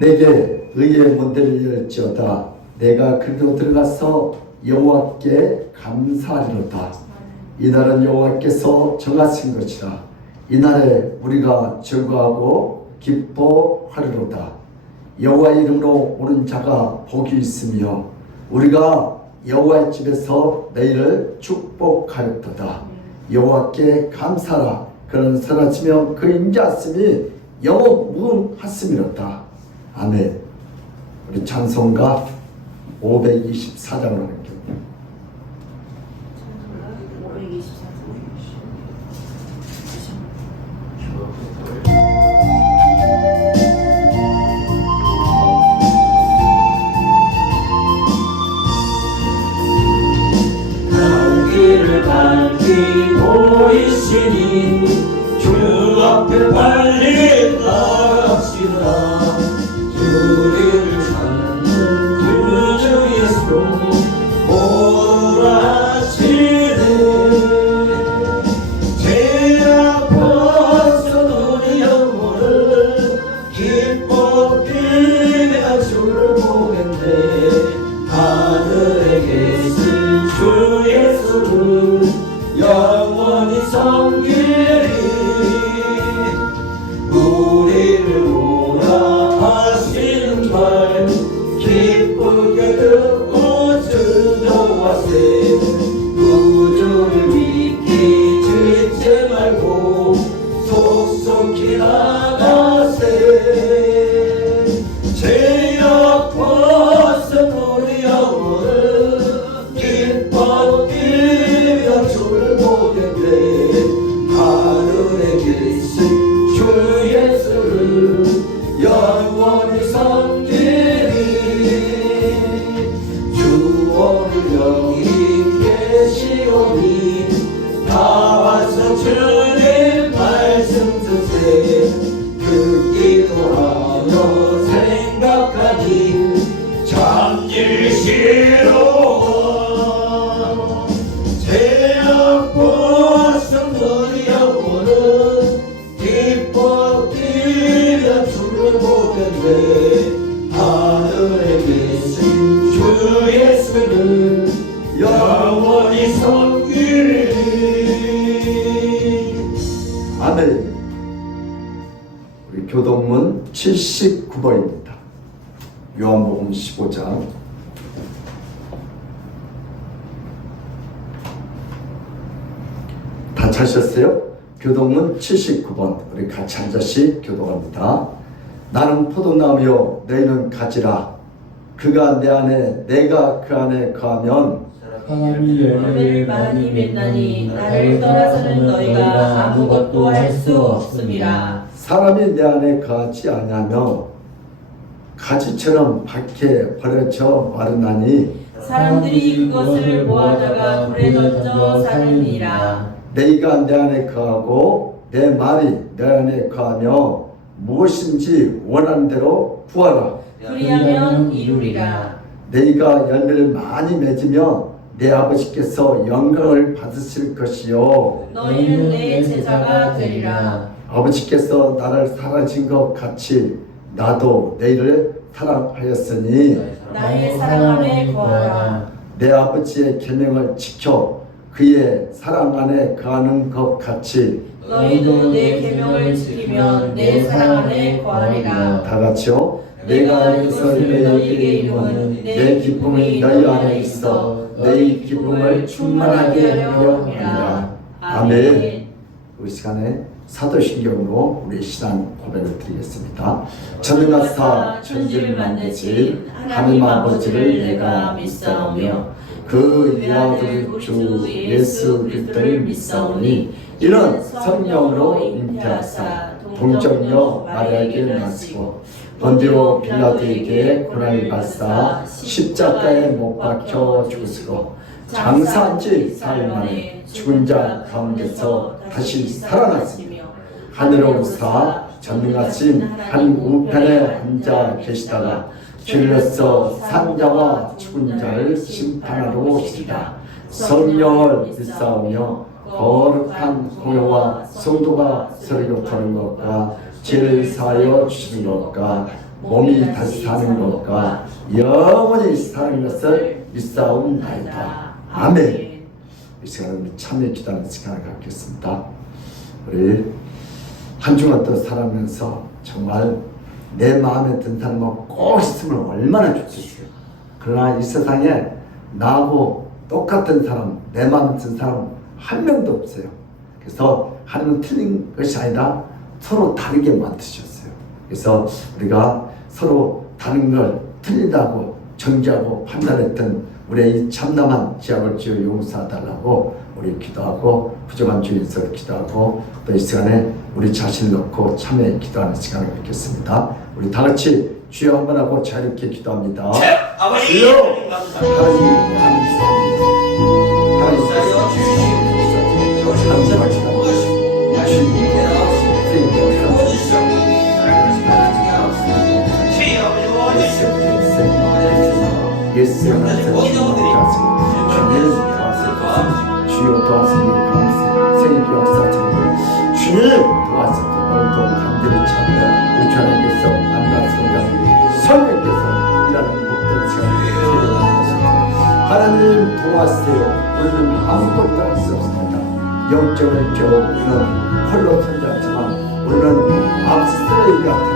내게 의의 문들을 열지어다. 내가 그리로 들어가서 여호와께 감사하리로다. 이날은 여호와께서 정하신 것이라. 이날에 우리가 즐거워하고 기뻐하리로다. 여호와의 이름으로 오는 자가 복이 있으며 우리가 여호와의 집에서 내일을 축복하였도다. 여호와께 감사하라. 그는 선하시며 그 인자하심이 영원무궁하심이로다. 아멘. 우리 찬송가 524장으로 할게요. 길을 밝히고 있으니 주 앞에 빨리 나갑시다. 주를 찾는 주 예수 오라 하시네. 죄 아파서 우리 영혼을 기뻐 뛰며 주를 보겠네. 하늘에 계신 주 예수를 영원히 섬기리. 우리를 오라 하신 말 기쁘게 듣고 즐거워하세. 구주를 믿기 지지 말고 속속히 나가세. 죄 아파서 우리 영혼을 기뻐 뛰며 주를 보겠네. 하늘에 계신 주 예수를 듣기도 하며 생각하니 참질시로워 제약과 성들이 여보는 기뻐 뛰려 주를 보겠네 하늘에 계신 주 예수를 영원히 섬기리. 아멘. 우리 교동문 79번입니다. 요한복음 15장. 다 찾으셨어요? 교동문 79번. 우리 같이 한 절씩 교독합니다. 나는 포도나무요 너희는 가지라. 그가 내 안에 내가 그 안에 거하면 사람이 열매를 많이 맺나니 나를 떠나서는 너희가 아무것도 할 수 없음이라. 사람이 내 안에 거하지 아니하며 가지처럼 밖에 버려져 마르나니 사람들이 그것을 모아다가 불에 던져 사느니라. 너희가 내 안에 거하고 내 말이 내 안에 거하며 무엇인지 원하는 대로 구하라. 그리하면 이루리라. 너희가 열매를 많이 맺으며 내 아버지께서 영광을 받으실 것이요 너희는 내 제자가 되리라. 아버지께서 나를 사랑하신 것 같이 나도 너희를 사랑하였으니 나의 사랑 안에 거하라. 내 아버지의 계명을 지켜 그의 사랑 안에 거하는 것 같이 너희도 내 계명을 지키면 내 사랑 안에 거하리라. 다 같이요. 내가 이것을 너희에게 이루면 내 기쁨이 너희 안에 있어 너희 기쁨을 충만하게 하려 함이라. 아멘. 우리 시간에 사도신경으로 우리 신앙 고백을 드리겠습니다. 전능하사 천지를 만드신 하나님 아버지를 내가 믿사오며 그 외아들 주 예수 그리스도를 믿사오니 이는 성령으로 잉태하사 동정녀 마리아에게 나시고 본디오 빌라도에게 고난을 받사 십자가에 못 박혀 죽으시고 장사한 지 사흘 만에 죽은 자 가운데서 다시 살아났으며 하늘에 오르사 전능하신 한 우편에 앉아 계시다가 길러서 산자와 죽은 자를 심판하러 오시리라. 성령을 믿사오며 거룩한 공회와 성도가 서로 교통하는 것과 죄를 사하여 주시는 것과 몸이 다시 사는 것과 영원히 사는 것을 믿사옵나이다. 아멘. 이 시간은 우리 참여 기도하는 시간을 갖겠습니다. 우리 한 주간 또 살아가면서 정말 내 마음에 든 사람은 꼭 있으면 얼마나 좋겠어요. 그러나 이 세상에 나하고 똑같은 사람, 내 마음에 든 사람 한 명도 없어요. 그래서 하나님은 틀린 것이 아니라 서로 다르게 만드셨어요. 그래서 우리가 서로 다른 걸 틀리다고 정죄하고 판단했던 우리의 이 참담한 죄악을 주여 용서해달라고 우리 기도하고 부족한 주인서 기도하고 또 이 시간에 우리 자신을 놓고 참여 기도하는 시간을 갖겠습니다. 우리 다 같이 주여 한번 하고 자유롭게 기도합니다. 아버지 주여 감사합니다. 하나님 감사합니다. 예수 하나님께서 주님 도와주옵소서. 주여 도와주옵소서. 생기 역사 정말 주님 도와주옵소서. 오늘도 감기를 찾는 우리 하나님께서 만나서 성령께서 일하는 복된 시간을 주옵소서. 하나님 도와주세요. 우리는 아무것도 할 수 없습니다. 영적을 겨우 우리는 홀로 선지하지만 우리는 아버지 쓰레기 같은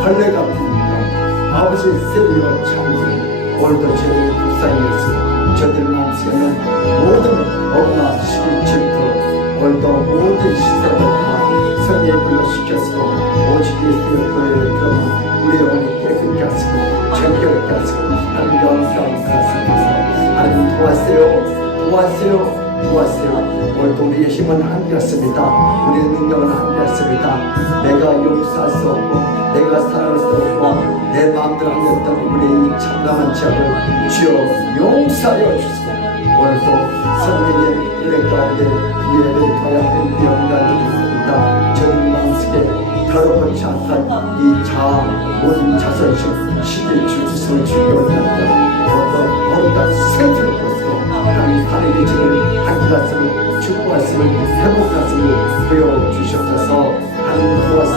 벌레 같은 아버지 쓰레기와 참으로 오늘도 저희를 불쌍히 저들 마음속에는 모든 엄마 시기 질투 오늘도 모든 시대를 다 성령에 불러시켰고 오직 예수의 교회를 들어 우리 영혼이 깨끗게 하시고 정결하게 하시고 하나님 영광 가슴에서 하나님 도와주세요. 오늘도 우리의 힘은 한계였습니다. 우리의 능력은 한계였습니다. 내가 용서할 수 없고 내가 사랑할 수 없고 내 마음대로 하였던 우리의 이 참담한 죄악을 주여 용서하여 주시고 오늘도 성령의 은혜 가운데 이해를 더하여 영광을 드립니다. 저는 마음속 더럽지 않던 이 모든 자선심 시대 주짓수를 즐겨오는데 어떤 생수를 것으로 하나님 하늘의 계시를 한기가슴을 축복하심을 회복하심을 보여주셨어서 하나님 도와서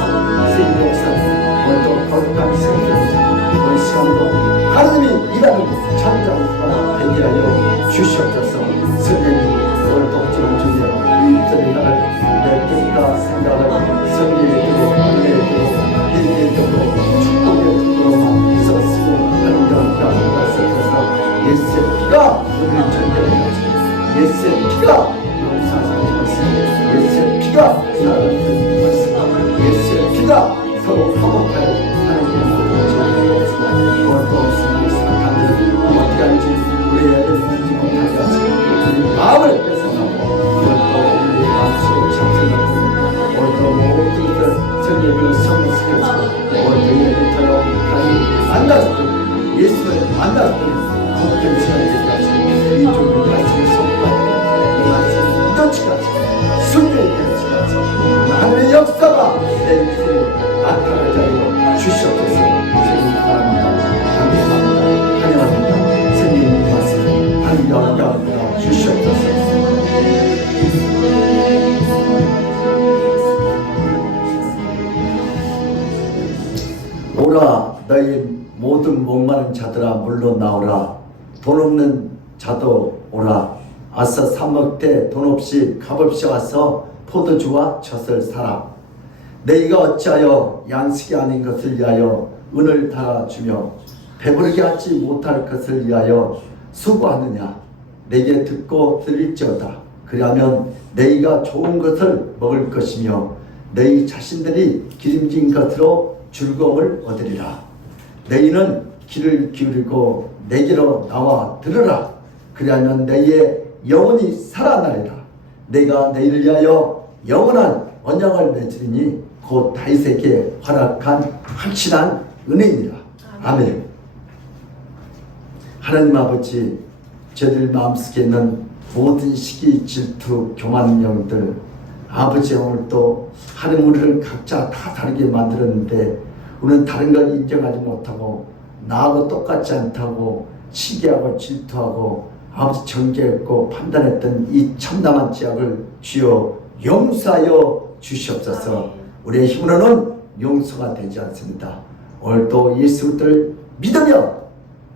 세계 역사 어떤 거룩한 생수를 우리 시간으로 하나님이 일하는 참장과 되게 하여 주셨어서 선생님 오늘 독지만 주님 이 자리를 내 뜻과 생각을 성리에 두고 은혜에 두고 일기에 두고 축복의 두고로만 있었고 하는 영광 받았어서 예수의 피가 우리를 전쟁하게 하시고 예수의 피가 용서하시는 것을 예수의 피가 사랑하는 것을 예수의 피가 서로 화목하여 하나님의 마음을 전하는 것을 무엇도 없으면 생각하는 어떻게 하는지 우리 애들 믿지 못하게 하시고 우리 마음을 뺏어가고 무엇도 우리 마음속에 참생하고 오늘도 모든 것을 성령으로 성숙해서 오늘도 예배터로 하나님 만나셨던 예수를 만나셨던 복된 시간이 되게 하시고 이 좋은 말씀을 선포하고 이 말씀을 믿어지게 하시고 순종이 되어지게 하시고 하나님의 역사가 내 인생에 나타나게 하여 주시옵소서. 선생님 바랍니다. 감사합니다. 환영합니다. 선생님 말씀 하나님 영광 주시옵소서. 오라 너희 모든 목마른 자들아 물로 나오라. 돈 없는 자도 오라. 아싸 사먹되 돈 없이 값없이 와서 포도주와 젖을 사라. 너희가 어찌하여 양식이 아닌 것을 위하여 은을 달아주며 배부르게 하지 못할 것을 위하여 수고하느냐. 내게 듣고 들을지어다. 그리하면 너희가 좋은 것을 먹을 것이며 너희 자신들이 기름진 것으로 즐거움을 얻으리라. 너희는 귀를 기울이고 내게로 나와 들으라. 그리하면 너희의 영혼이 살아나리라. 내가 너희를 위하여 영원한 언약을 맺으리니 곧 다윗에게 허락한 확실한 은혜이니라. 아멘. 하나님 아버지, 저들 마음속에 있는 모든 시기, 질투, 교만 영들 아버지 오늘 또 하나님 우리를 각자 다 다르게 만들었는데 우리는 다른 걸 인정하지 못하고 나하고 똑같지 않다고 시기하고 질투하고 아버지 정죄했고 판단했던 이 참담한 죄악을 주여 용서하여 주시옵소서. 우리의 힘으로는 용서가 되지 않습니다. 오늘 또 예수 그리스도를 믿으며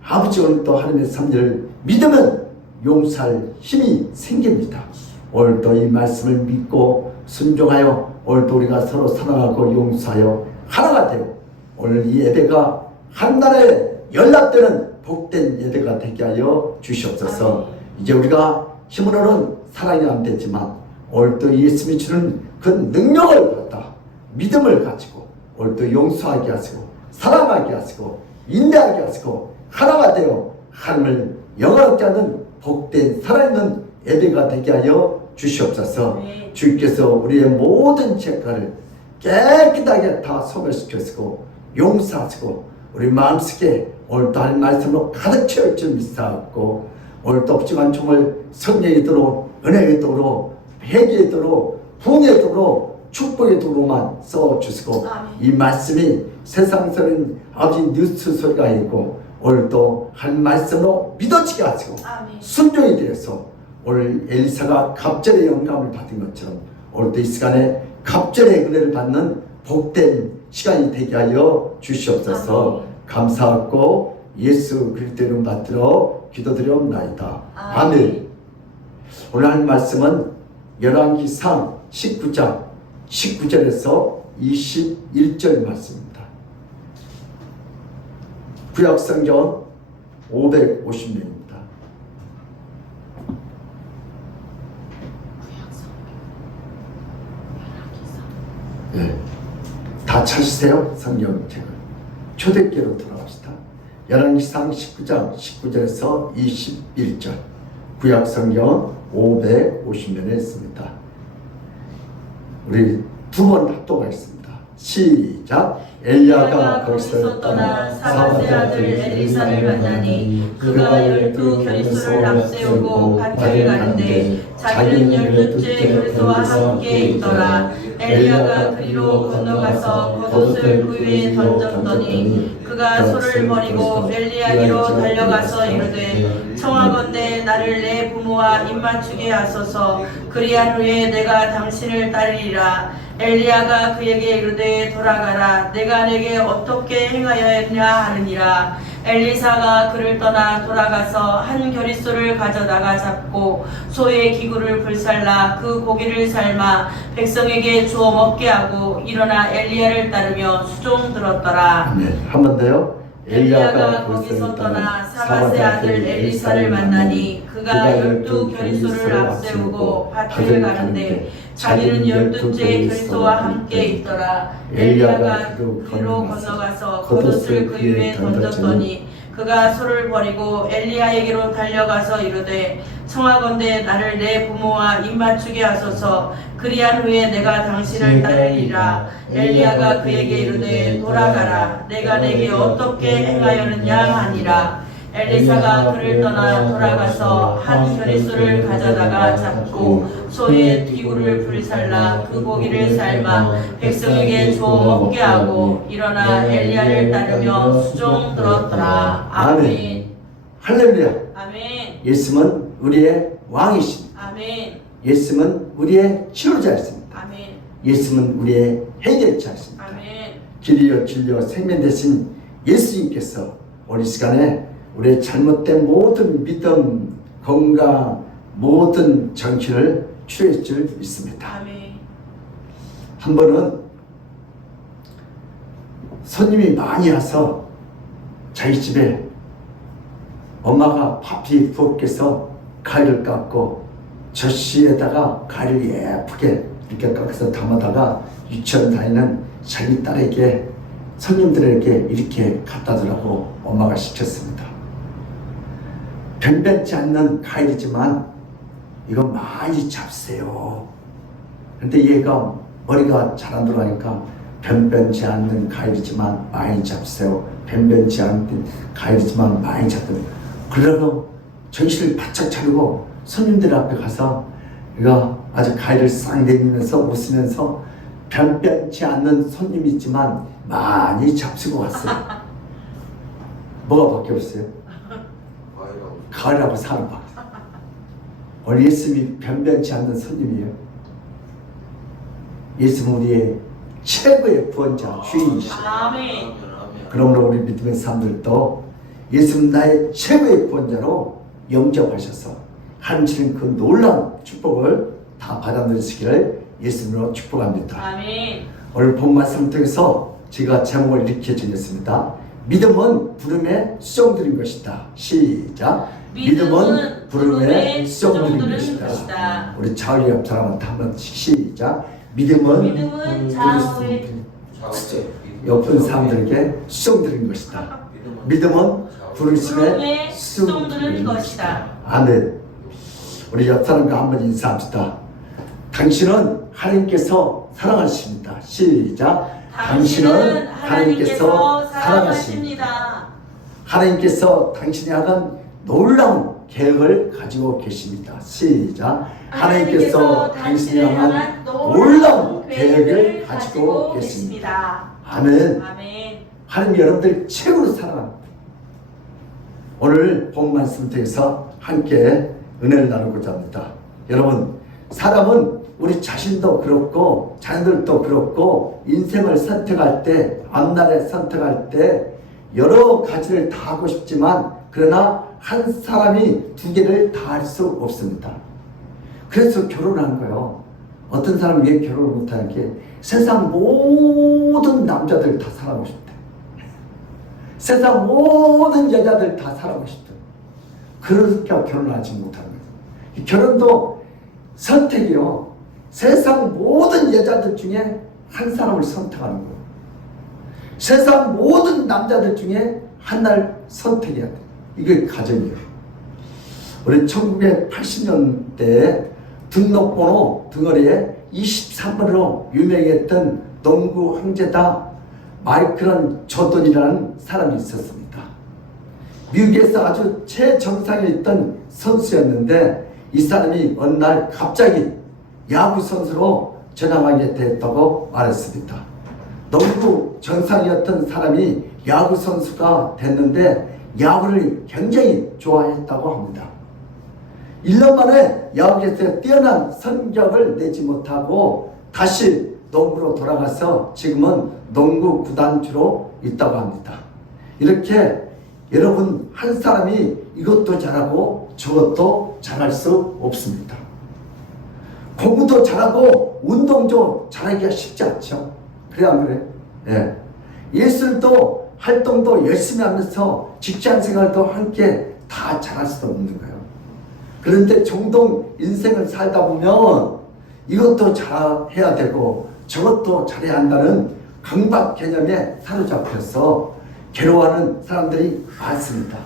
아버지 오늘 또 하나님의 섭리를 믿으면 용서할 힘이 생깁니다. 오늘 또 이 말씀을 믿고 순종하여 오늘 또 우리가 서로 사랑하고 용서하여 하나가 되고 오늘 이 예배가 한 나라에 연락되는 복된 예배가 되게 하여 주시옵소서. 이제 우리가 힘으로는 사랑이 안 되지만 오늘 또 예수님이 주는 그 능력을 갖다 믿음을 가지고 오늘 또 용서하게 하시고 사랑하게 하시고 인내하게 하시고 하나가 되어 하나님을 영화롭게 하는 복된 살아있는 예배가 되게 하여 주시옵소서. 주께서 우리의 모든 죄가를 깨끗하게 다 소멸시켜주고 용서하시고 우리 마음속에 오늘도 하나님 말씀으로 가득 채울 줄 믿사옵고 오늘도 없지만 총을 성령의 도로 은혜의 도로 회개의 도로 부흥의 도로 축복의 도로만 써주시고 이 말씀이 세상에서는 아버지 뉴스 소리가 있고 오늘도 한 말씀으로 믿어지게 하시고 순종이 되어서 오늘 엘리사가 갑절의 영감을 받은 것처럼 오늘도 이 시간에 갑절의 은혜를 받는 복된 시간이 되게 하여 주시옵소서. 감사하고 예수 그리스도의 이름 받들어 기도드리옵나이다. 아멘. 오늘 할 말씀은 열왕기상 19장 19절에서 21절 말씀입니다. 구약성경 550년입니다. 네. 다 찾으세요. 성경책을 초대기로 돌아갑시다. 열왕기상 19장 19절에서 21절 구약성경 550년에 있습니다. 우리 두 번 합독하겠습니다. 시작. 엘리야가 거기서 떠나 사밧의 아들 엘리사를 만나니 그가 12 견인소를 앞세우고 밭을 가는데 자기는 12째 견인소와 함께 있더라. 엘리야가 그리로 건너가서 겉옷을 그 위에 던졌더니 그가 소를 버리고 엘리야에게로 달려가서 이르되 청하건대 나를 내 부모와 입맞추게 하소서. 그리한 후에 내가 당신을 따르리라. 엘리야가 그에게 이르되 돌아가라. 내가 내게 어떻게 행하였냐 하느니라. 엘리사가 그를 떠나 돌아가서 한 겨릿소를 가져다가 잡고 소의 기구를 불살라 그 고기를 삶아 백성에게 주어 먹게 하고 일어나 엘리야를 따르며 수종 들었더라. 아멘. 한 번 더요. 엘리야가 거기서 떠나 사밧의 아들 엘리사를 만나니 그가 12겨릿소를 앞세우고 밭을 가는데 자기는 12째 겨릿소와 함께 있더라. 엘리야가 그로 건너가서 겉옷을 그 위에 던졌더니 그가 소를 버리고 엘리야에게로 달려가서 이르되 청하건대 나를 내 부모와 입맞추게 하소서. 그리한 후에 내가 당신을 따르리라. 엘리야가 그에게 이르되 돌아가라. 내가 내게 어떻게 행하였느냐 하니라. 엘리사가 그를 떠나 돌아가서 한 겨릿소를 가져다가 잡고 소의 기구를 불살라 그 고기를 삶아 백성에게 주어 먹게 하고 일어나 엘리야를 따르며 수종 들었더라. 아멘. 할렐루야. 아멘. 예수님은 우리의 왕이십니다. 아멘. 예수님은 우리의 치료자였습니다. 아멘. 예수님은 우리의 해결자였습니다. 아멘. 길이요 진리요 생명 되신 예수님께서 오늘 이 시간에 우리의 잘못된 모든 믿음, 건강, 모든 정신을 치료해 줄 있습니다. 아멘. 한 번은 손님이 많이 와서 자기 집에 엄마가 밥이 부엌에서 가위를 깎고 젖시에다가 가위를 예쁘게 이렇게 깎아서 담아다가 유치원 다니는 자기 딸에게 손님들에게 이렇게 갖다 주라고 엄마가 시켰습니다. 변변치 않는 가위이지만 이거 많이 잡세요. 근데 얘가 머리가 잘 안 들어가니까 변변치 않는 가위이지만 많이 잡세요. 변변치 않는 가위이지만 많이 잡세요. 그러고 정신을 바짝 차리고 손님들 앞에 가서 이거 아주 가위를 싹 내밀면서 웃으면서 변변치 않는 손님이 있지만 많이 잡수고 왔어요. 뭐가 바뀌었어요? 가위라고 사는 바. 오늘 예수님이 변변치 않는 손님이에요. 예수님은 우리의 최고의 구원자, 주인이시죠. 아멘. 그러므로 우리 믿음의 사람들도 예수님 나의 최고의 구원자로 영접하셔서 하나님의 그 놀라운 축복을 다 받아들이시기를 예수님으로 축복합니다. 아멘. 오늘 본 말씀 통해서 제가 제목을 이렇게 정했습니다. 믿음은 부름에 수종드린 것이다. 시작. 믿음은 부름에 수종드린 것이다. 우리 좌우 옆 사람한테 한번 시작. 믿음은 좌우에 옆은 사람들에게 수종드린 것이다. 믿음은 부르심에 수종드린 것이다. 아멘. 우리 옆 사람과 한번 인사합시다. 당신은 하나님께서 사랑하십니다. 시작. 당신은 하나님께서 사랑하십니다. 하나님께서 당신이 향한 놀라운 계획을 가지고 계십니다. 시작. 하나님께서 당신이 향한 놀라운 계획을 가지고 계십니다. 아멘. 아멘. 하나님 여러분들 최고로 사랑합니다. 오늘 본 말씀 통해서 함께 은혜를 나누고자 합니다. 여러분, 사람은 우리 자신도 그렇고 자녀들도 그렇고 인생을 선택할 때, 앞날에 선택할 때 여러 가지를 다 하고 싶지만 그러나 한 사람이 두 개를 다 할 수 없습니다. 그래서 결혼하는 거예요. 어떤 사람이 왜 결혼을 못하는 게 세상 모든 남자들 다 사랑하고 싶대. 세상 모든 여자들 다 사랑하고 싶대. 그러니까 결혼하지 못하는 거예요. 결혼도 선택이요. 세상 모든 여자들 중에 한 사람을 선택하는 거예요. 세상 모든 남자들 중에 하나를 선택해야 돼요. 이게 가정이에요. 우리 1980년대에 등록번호 덩어리에 23번으로 유명했던 농구 황제다 마이클 조던이라는 사람이 있었습니다. 미국에서 아주 최정상에 있던 선수였는데 이 사람이 어느 날 갑자기 야구 선수로 전향하게 됐다고 말했습니다. 농구 정상이었던 사람이 야구 선수가 됐는데 야구를 굉장히 좋아했다고 합니다. 1년 만에 야구에서 뛰어난 성적을 내지 못하고 다시 농구로 돌아가서 지금은 농구 구단주로 있다고 합니다. 이렇게 여러분 한 사람이 이것도 잘하고 저것도 잘할 수 없습니다. 공부도 잘하고 운동도 잘하기가 쉽지 않죠. 그래 안 그래? 예. 예술도 활동도 열심히 하면서 직장생활도 함께 다 잘할 수도 없는 거예요. 그런데 종종 인생을 살다 보면 이것도 잘해야 되고 저것도 잘해야 한다는 강박 개념에 사로잡혀서 괴로워하는 사람들이 많습니다.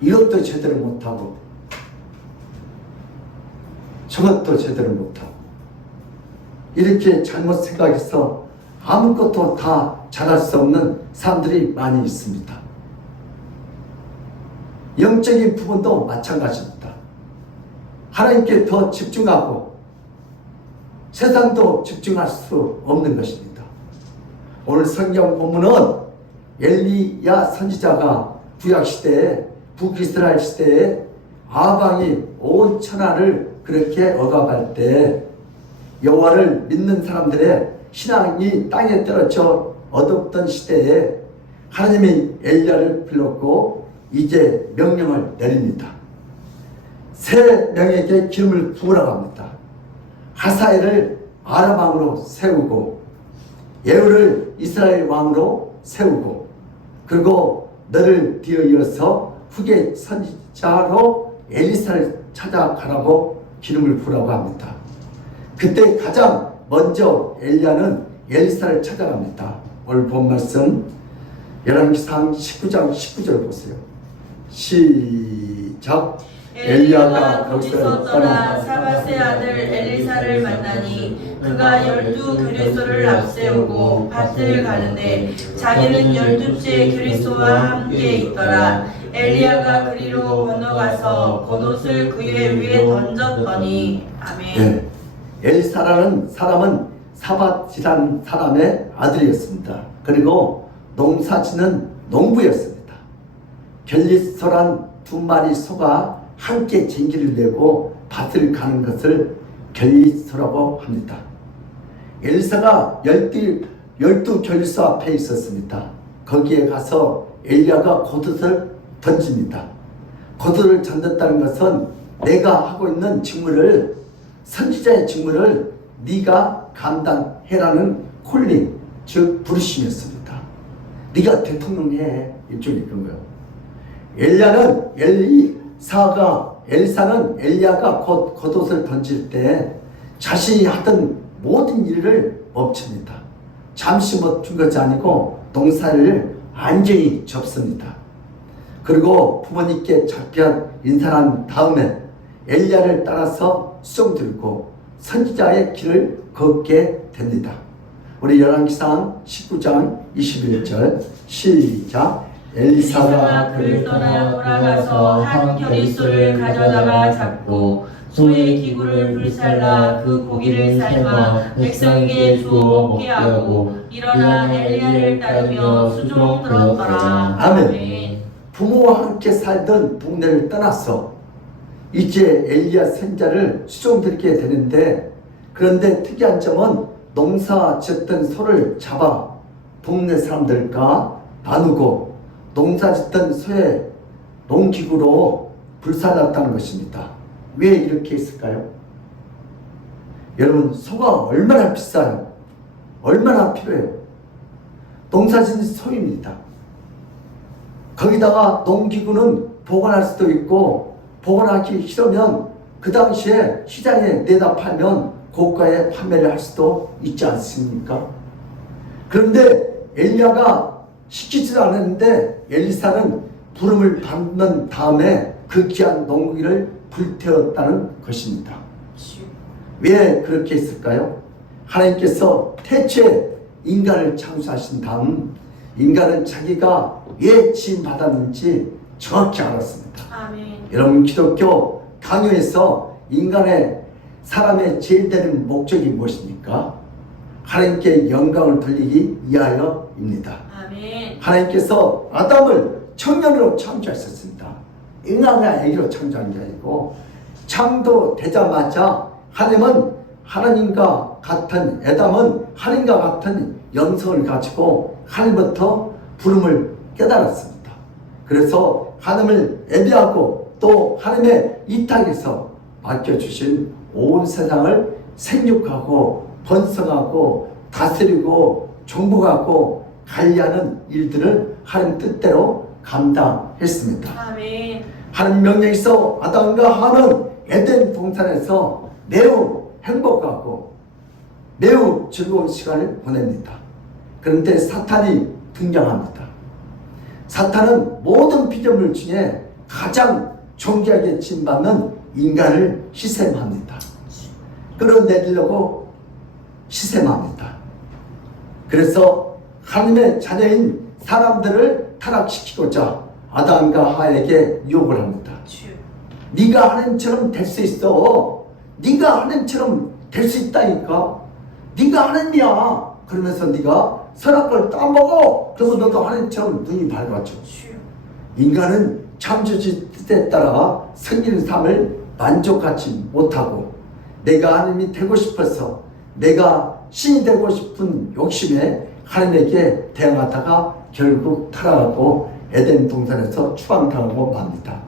이것도 제대로 못하고 저것도 제대로 못하고 이렇게 잘못 생각해서 아무것도 다 잘할 수 없는 사람들이 많이 있습니다. 영적인 부분도 마찬가지입니다. 하나님께 더 집중하고 세상도 집중할 수 없는 것입니다. 오늘 성경 본문은 엘리야 선지자가 구약시대에 북이스라엘 시대에 아방이 온 천하를 그렇게 억압할 때 여호와를 믿는 사람들의 신앙이 땅에 떨어져 어둡던 시대에 하나님이 엘리야를 불렀고 이제 명령을 내립니다. 세 명에게 기름을 부으라고 합니다. 하사엘을 아람 왕으로 세우고 예후를 이스라엘 왕으로 세우고 그리고 너를 뒤어 이어서 후계 선지자로 엘리사를 찾아가라고 기름을 부으라고 합니다. 그때 가장 먼저 엘리야는 엘리사를 찾아갑니다. 오늘 본 말씀 열왕기상 19장 19절 보세요. 시작. 엘리야가 거기서 떠나 사밧의 아들 엘리사를 만나니 그가 12그리스도를 앞세우고 밭을 가는데 자기는 12째 그리스도와 함께 있더라. 엘리야가 그리로 건너가서 겉옷을 그의 위에 던졌더니 아멘. 네. 엘리사라는 사람은 사밧이라는 사람의 아들이었습니다. 그리고 농사짓는 농부였습니다. 결리소란 2마리 소가 함께 쟁기를 내고 밭을 가는 것을 결리소라고 합니다. 엘리사가 12 결리소 앞에 있었습니다. 거기에 가서 엘리야가 겉옷을 던집니다. 겉옷을 던졌다는 것은 내가 하고 있는 직무를 선지자의 직무를 네가 감당해라는 콜링, 즉 부르심이었습니다. 네가 대통령 해 일종의 그런 거예요. 엘리사는 엘리야가 곧 겉옷을 던질 때 자신이 하던 모든 일을 멈춥니다. 잠시 멈춘 것이 아니고 농사를 완전히 접습니다. 그리고 부모님께 작별 인사한 다음에 엘리야를 따라서 수종 들고 선지자의 길을 걷게 됩니다. 우리 열왕기상 19장 21절 시작. 엘리사가 그를 떠나 돌아가서 한 결리소를 가져다가 잡고 소의 기구를 불살라 그 고기를 삶아 백성에게 주어 먹게 하고 일어나 엘리야를 따르며 수종 들었더라. 아멘. 부모와 함께 살던 동네를 떠났어. 이제 엘리야 선지자를 수종 들게 되는데 그런데 특이한 점은 농사 짓던 소를 잡아 동네 사람들과 나누고 농사 짓던 소의 농기구로 불살랐다는 것입니다. 왜 이렇게 했을까요? 여러분 소가 얼마나 비싸요? 얼마나 필요해요? 농사 짓는 소입니다. 거기다가 농기구는 보관할 수도 있고 보관하기 싫으면 그 당시에 시장에 내다 팔면 고가에 판매를 할 수도 있지 않습니까? 그런데 엘리야가 시키지도 않았는데 엘리사는 부름을 받는 다음에 그 귀한 농기를 불태웠다는 것입니다. 왜 그렇게 했을까요? 하나님께서 태초에 인간을 창조하신 다음 인간은 자기가 왜 지음받았는지 정확히 알았습니다. 아멘. 여러분 기독교 강요에서 인간의 사람의 제일 되는 목적이 무엇입니까? 하나님께 영광을 돌리기 위하여입니다. 아멘. 하나님께서 아담을 청년으로 창조하셨습니다. 인간과 애기로 창조한 게 아니고 창조되자마자 하나님은 하나님과 같은 아담은 하나님과 같은 영성을 가지고 하나님부터 부름을 깨달았습니다. 그래서 하나님을 예배하고 또 하나님의 이탁에서 맡겨주신 온 세상을 생육하고 번성하고 다스리고 정복하고 관리하는 일들을 하나님 뜻대로 감당했습니다. 아멘. 하나님 명령에서 아담과 하와는 에덴 동산에서 매우 행복하고 매우 즐거운 시간을 보냅니다. 그런데 사탄이 등장합니다. 사탄은 모든 피조물 중에 가장 존귀하게 칭받는 인간을 희생합니다. 끌어내리려고 희생합니다. 그래서 하나님의 자녀인 사람들을 타락시키고자 아담과 하와에게 유혹을 합니다. 네가 하나님처럼 될 수 있어. 네가 하나님처럼 될 수 있다니까. 네가 하나님이야. 그러면서 네가 선악과를 따먹어. 그러면 너도 하나님처럼 눈이 밝아져. 인간은 창조주 뜻에 따라 생기는 삶을 만족하지 못하고 내가 하나님이 되고 싶어서 내가 신이 되고 싶은 욕심에 하나님에게 대항하다가 결국 타락하고 에덴 동산에서 추방당하고 맙니다.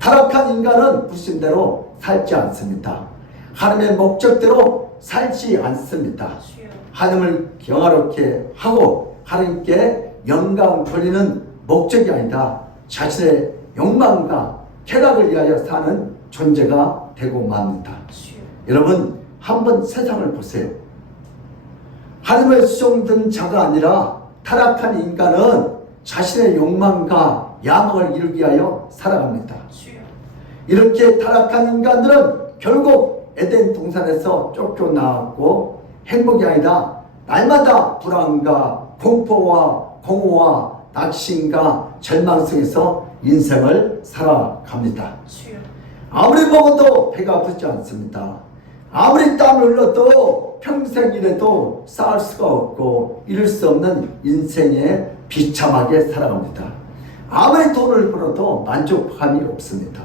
타락한 인간은 불신대로 살지 않습니다. 하나님의 목적대로 살지 않습니다. 하나님을 영화롭게 하고 하나님께 영광 돌리는 목적이 아니라 자신의 욕망과 쾌락을 위하여 사는 존재가 되고 맙니다. 여러분 한번 세상을 보세요. 하나님의 수종된 자가 아니라 타락한 인간은 자신의 욕망과 야망을 이루기 위하여 살아갑니다. 이렇게 타락한 인간들은 결국 에덴 동산에서 쫓겨나왔고 행복이 아니라 날마다 불안과 공포와 공허와 낙심과 절망 속에서 인생을 살아갑니다. 아무리 먹어도 배가 아프지 않습니다. 아무리 땀을 흘려도 평생 일해도 쌓을 수가 없고 이룰 수 없는 인생에 비참하게 살아갑니다. 아무리 돈을 벌어도 만족함이 없습니다.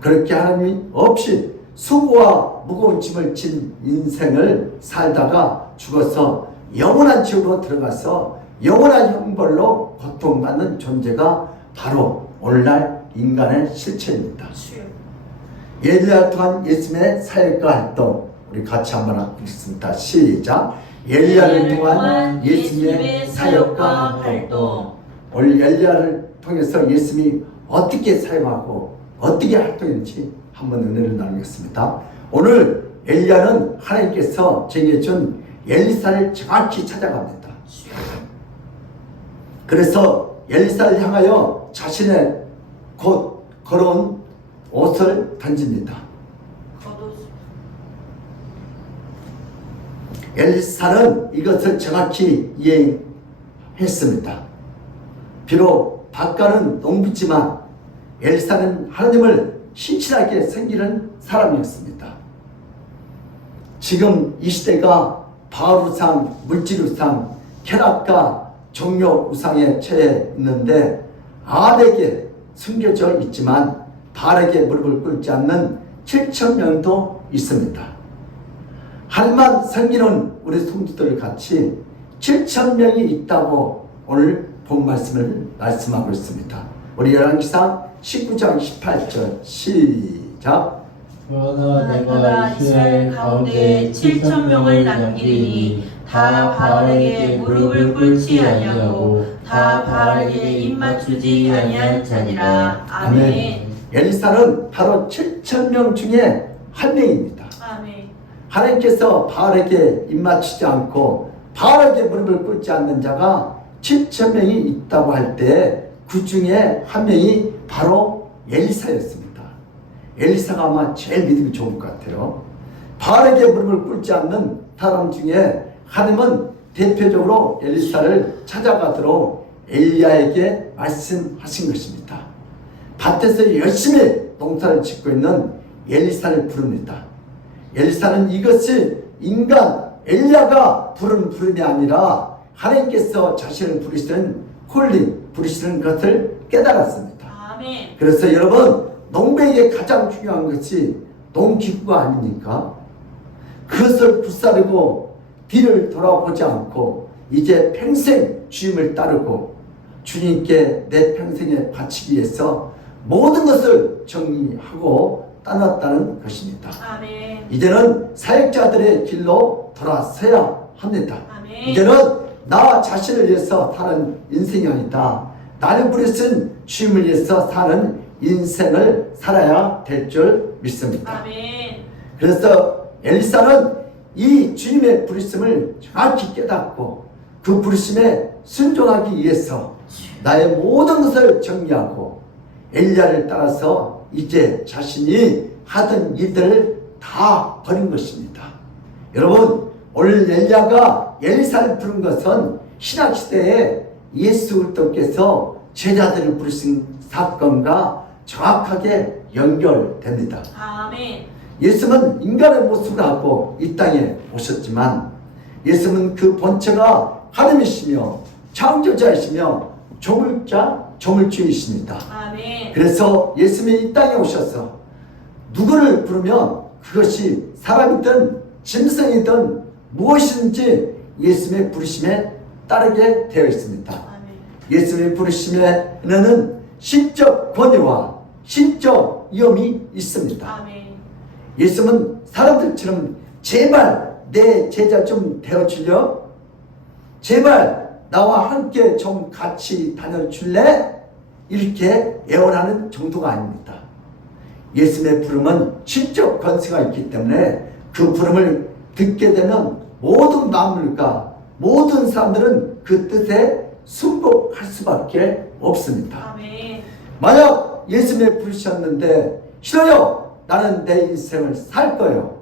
그렇게 하나님이 없이 수고와 무거운 짐을 진 인생을 살다가 죽어서 영원한 지옥으로 들어가서 영원한 형벌로 고통받는 존재가 바로 오늘날 인간의 실체입니다. 예리야 또한 예수님의 사역과 활동 우리 같이 한번 하겠습니다. 시작. 예리야를 통한 예수님의 사역과 활동. 오늘 엘리야를 통해서 예수님이 어떻게 사용하고 어떻게 활동했는지 한번 은혜를 나누겠습니다. 오늘 엘리야는 하나님께서 정해준 엘리사를 정확히 찾아갑니다. 그래서 엘리사를 향하여 자신의 곧 걸어온 옷을 던집니다. 엘리사는 이것을 정확히 이해했습니다. 비록 바깥은 농부지만 엘리사는 하나님을 신실하게 섬기는 사람이었습니다. 지금 이 시대가 바알 우상, 물질 우상, 쾌락과 종교 우상에 처해 있는데 아합에게 숨겨져 있지만 바알에게 무릎을 꿇지 않는 7,000명도 있습니다. 하나님만 섬기는 우리 성도들 같이 7,000명이 있다고 오늘 본 말씀을 말씀하고 있습니다. 우리 열왕기상 19장 18절 시작. 그러나 내가 이스라엘 가운데 7,000명을 남기리니 다 바알에게 무릎을 꿇지 아니하고 다 바알에게 입맞추지 아니한 자니라. 아멘. 엘리사는 바로 7,000명 중에 한 명입니다. 아멘. 하나님께서 바알에게 입맞추지 않고 바알에게 무릎을 꿇지 않는 자가 7,000명이 있다고 할 때 그 중에 한 명이 바로 엘리사였습니다. 엘리사가 아마 제일 믿음이 좋을 것 같아요. 바알에게 무릎을 꿇지 않는 사람 중에 하나님은 대표적으로 엘리사를 찾아가도록 엘리야에게 말씀하신 것입니다. 밭에서 열심히 농사를 짓고 있는 엘리사를 부릅니다. 엘리사는 이것이 인간 엘리야가 부른 부름이 아니라 하나님께서 자신을 부르시는 콜링, 부르시는 것을 깨달았습니다. 아멘. 그래서 여러분, 농부에게 가장 중요한 것이 농기구가 아닙니까? 그것을 불사르고 뒤를 돌아보지 않고 이제 평생 주님을 따르고 주님께 내 평생에 바치기 위해서 모든 것을 정리하고 떠났다는 것입니다. 아멘. 이제는 사역자들의 길로 돌아서야 합니다. 아멘. 이제는 나 자신을 위해서 사는 인생이 아니다. 나를 부르신 주님을 위해서 사는 인생을 살아야 될 줄 믿습니다. 아멘. 그래서 엘리사는 이 주님의 부르심을 정확히 깨닫고 그 부르심에 순종하기 위해서 나의 모든 것을 정리하고 엘리야를 따라서 이제 자신이 하던 일들을 다 버린 것입니다. 여러분, 오늘 엘리야가 엘리사를 부른 것은 신약시대에 예수 그리스도께서 제자들을 부르신 사건과 정확하게 연결됩니다. 아멘. 예수는 인간의 모습을 하고 이 땅에 오셨지만 예수는 그 본체가 하나님이시며 창조자이시며 조물자, 조물주이십니다. 아멘. 그래서 예수님이 이 땅에 오셔서 누구를 부르면 그것이 사람이든 짐승이든 무엇이든지 예수님의 부르심에 따르게 되어 있습니다. 아멘. 예수님의 부르심에는 신적 권위와 신적 위험이 있습니다. 아멘. 예수님은 사람들처럼 제발 내 제자 좀 되어줄려? 제발 나와 함께 좀 같이 다녀줄래? 이렇게 애원하는 정도가 아닙니다. 예수님의 부름은 신적 권세가 있기 때문에 그 부름을 듣게 되면 모든 만물과 모든 사람들은 그 뜻에 순복할 수밖에 없습니다. 아멘. 만약 예수님이 부르셨는데 싫어요. 나는 내 인생을 살 거요.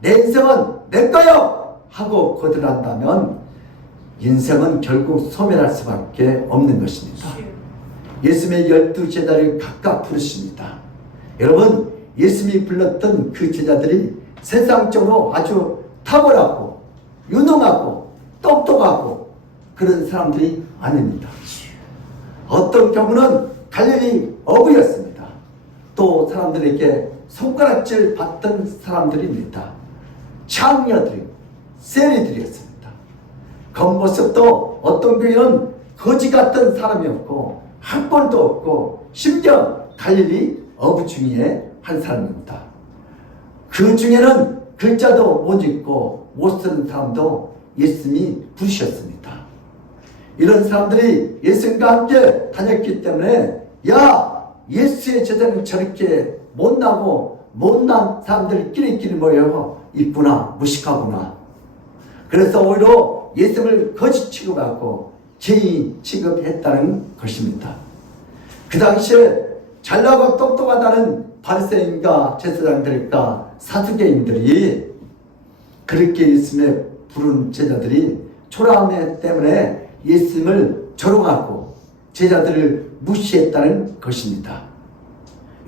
내 인생은 내 거요. 하고 거절한다면 인생은 결국 소멸할 수밖에 없는 것입니다. 예수님의 12제자를 각각 부르십니다. 여러분, 예수님이 불렀던 그 제자들이 세상적으로 아주 탁월하고 유능하고 똑똑하고 그런 사람들이 아닙니다. 어떤 경우는 갈릴리 어부였습니다. 또 사람들에게 손가락질 받던 사람들입니다. 창녀들, 세리들이었습니다. 겉모습도 어떤 경우는 거지 같던 사람이었고 학벌도 없고 심지어 갈릴리 어부 중에 한 사람입니다. 그 중에는 글자도 못 읽고 못 쓰는 사람도 예수님이 부르셨습니다. 이런 사람들이 예수님과 함께 다녔기 때문에 야, 예수의 제자는 저렇게 못나고 못난 사람들이 끼리끼리 모여 있구나, 무식하구나. 그래서 오히려 예수님을 거짓 취급하고 죄인 취급했다는 것입니다. 그 당시에 잘나고 똑똑하다는 바리새인과 제사장들과 사두개인들이 그렇게 예수님의 부른 제자들이 초라함 때문에 예수님을 조롱하고 제자들을 무시했다는 것입니다.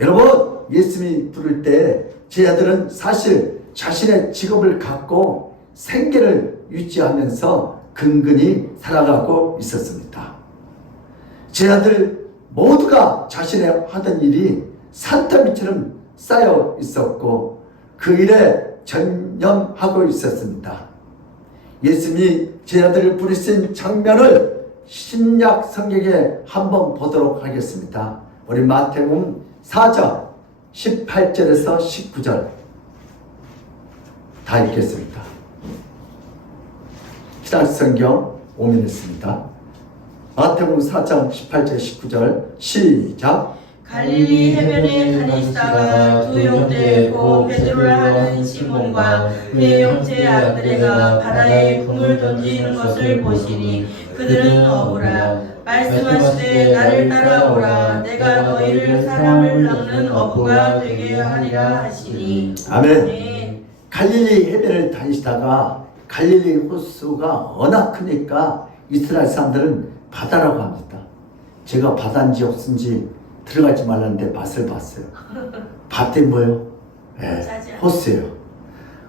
여러분, 예수님이 부를 때 제자들은 사실 자신의 직업을 갖고 생계를 유지하면서 근근히 살아가고 있었습니다. 제자들 모두가 자신의 하던 일이 산더미처럼 쌓여 있었고 그 일에 전념하고 있었습니다. 예수님이 제자들을 부르신 장면을 신약 성경에 한번 보도록 하겠습니다. 우리 마태복음 4장 18절에서 19절 다 읽겠습니다. 신약 성경 오면했습니다. 마태복음 4장 18절 19절 시작. 갈릴리 해변에 다니시다가 두 형제고 베드로를 하는 시몬과 그의 형제 안드레가 바다에 금을 던지는 것을 보시니 그들은 어부라. 말씀하시되 나를 따라오라. 내가 너희를 사람을 낚는 어부가 되게 하리라 하시니. 아멘. 갈릴리 해변을 다니시다가 갈릴리 호수가 워낙 크니까 이스라엘 사람들은 바다라고 합니다. 제가 바다인지 없은지 들어가지 말라는데 맛을 봤어요. 밭에 뭐예요? 네, 호수예요.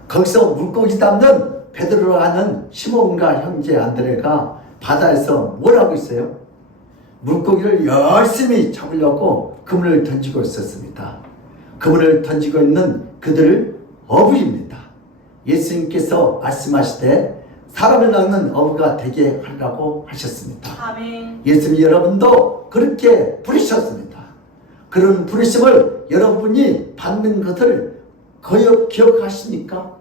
거기서 물고기 잡는 베드로라는 시몬과 형제 안드레가 바다에서 뭘 하고 있어요? 물고기를 열심히 잡으려고 그물을 던지고 있었습니다. 그물을 던지고 있는 그들을 어부입니다. 예수님께서 말씀하시되 사람을 낚는 어부가 되게 하라고 하셨습니다. 아멘. 예수님 여러분도 그렇게 부르셨습니다. 그런 부르심을 여러분이 받는 것을 기억하십니까?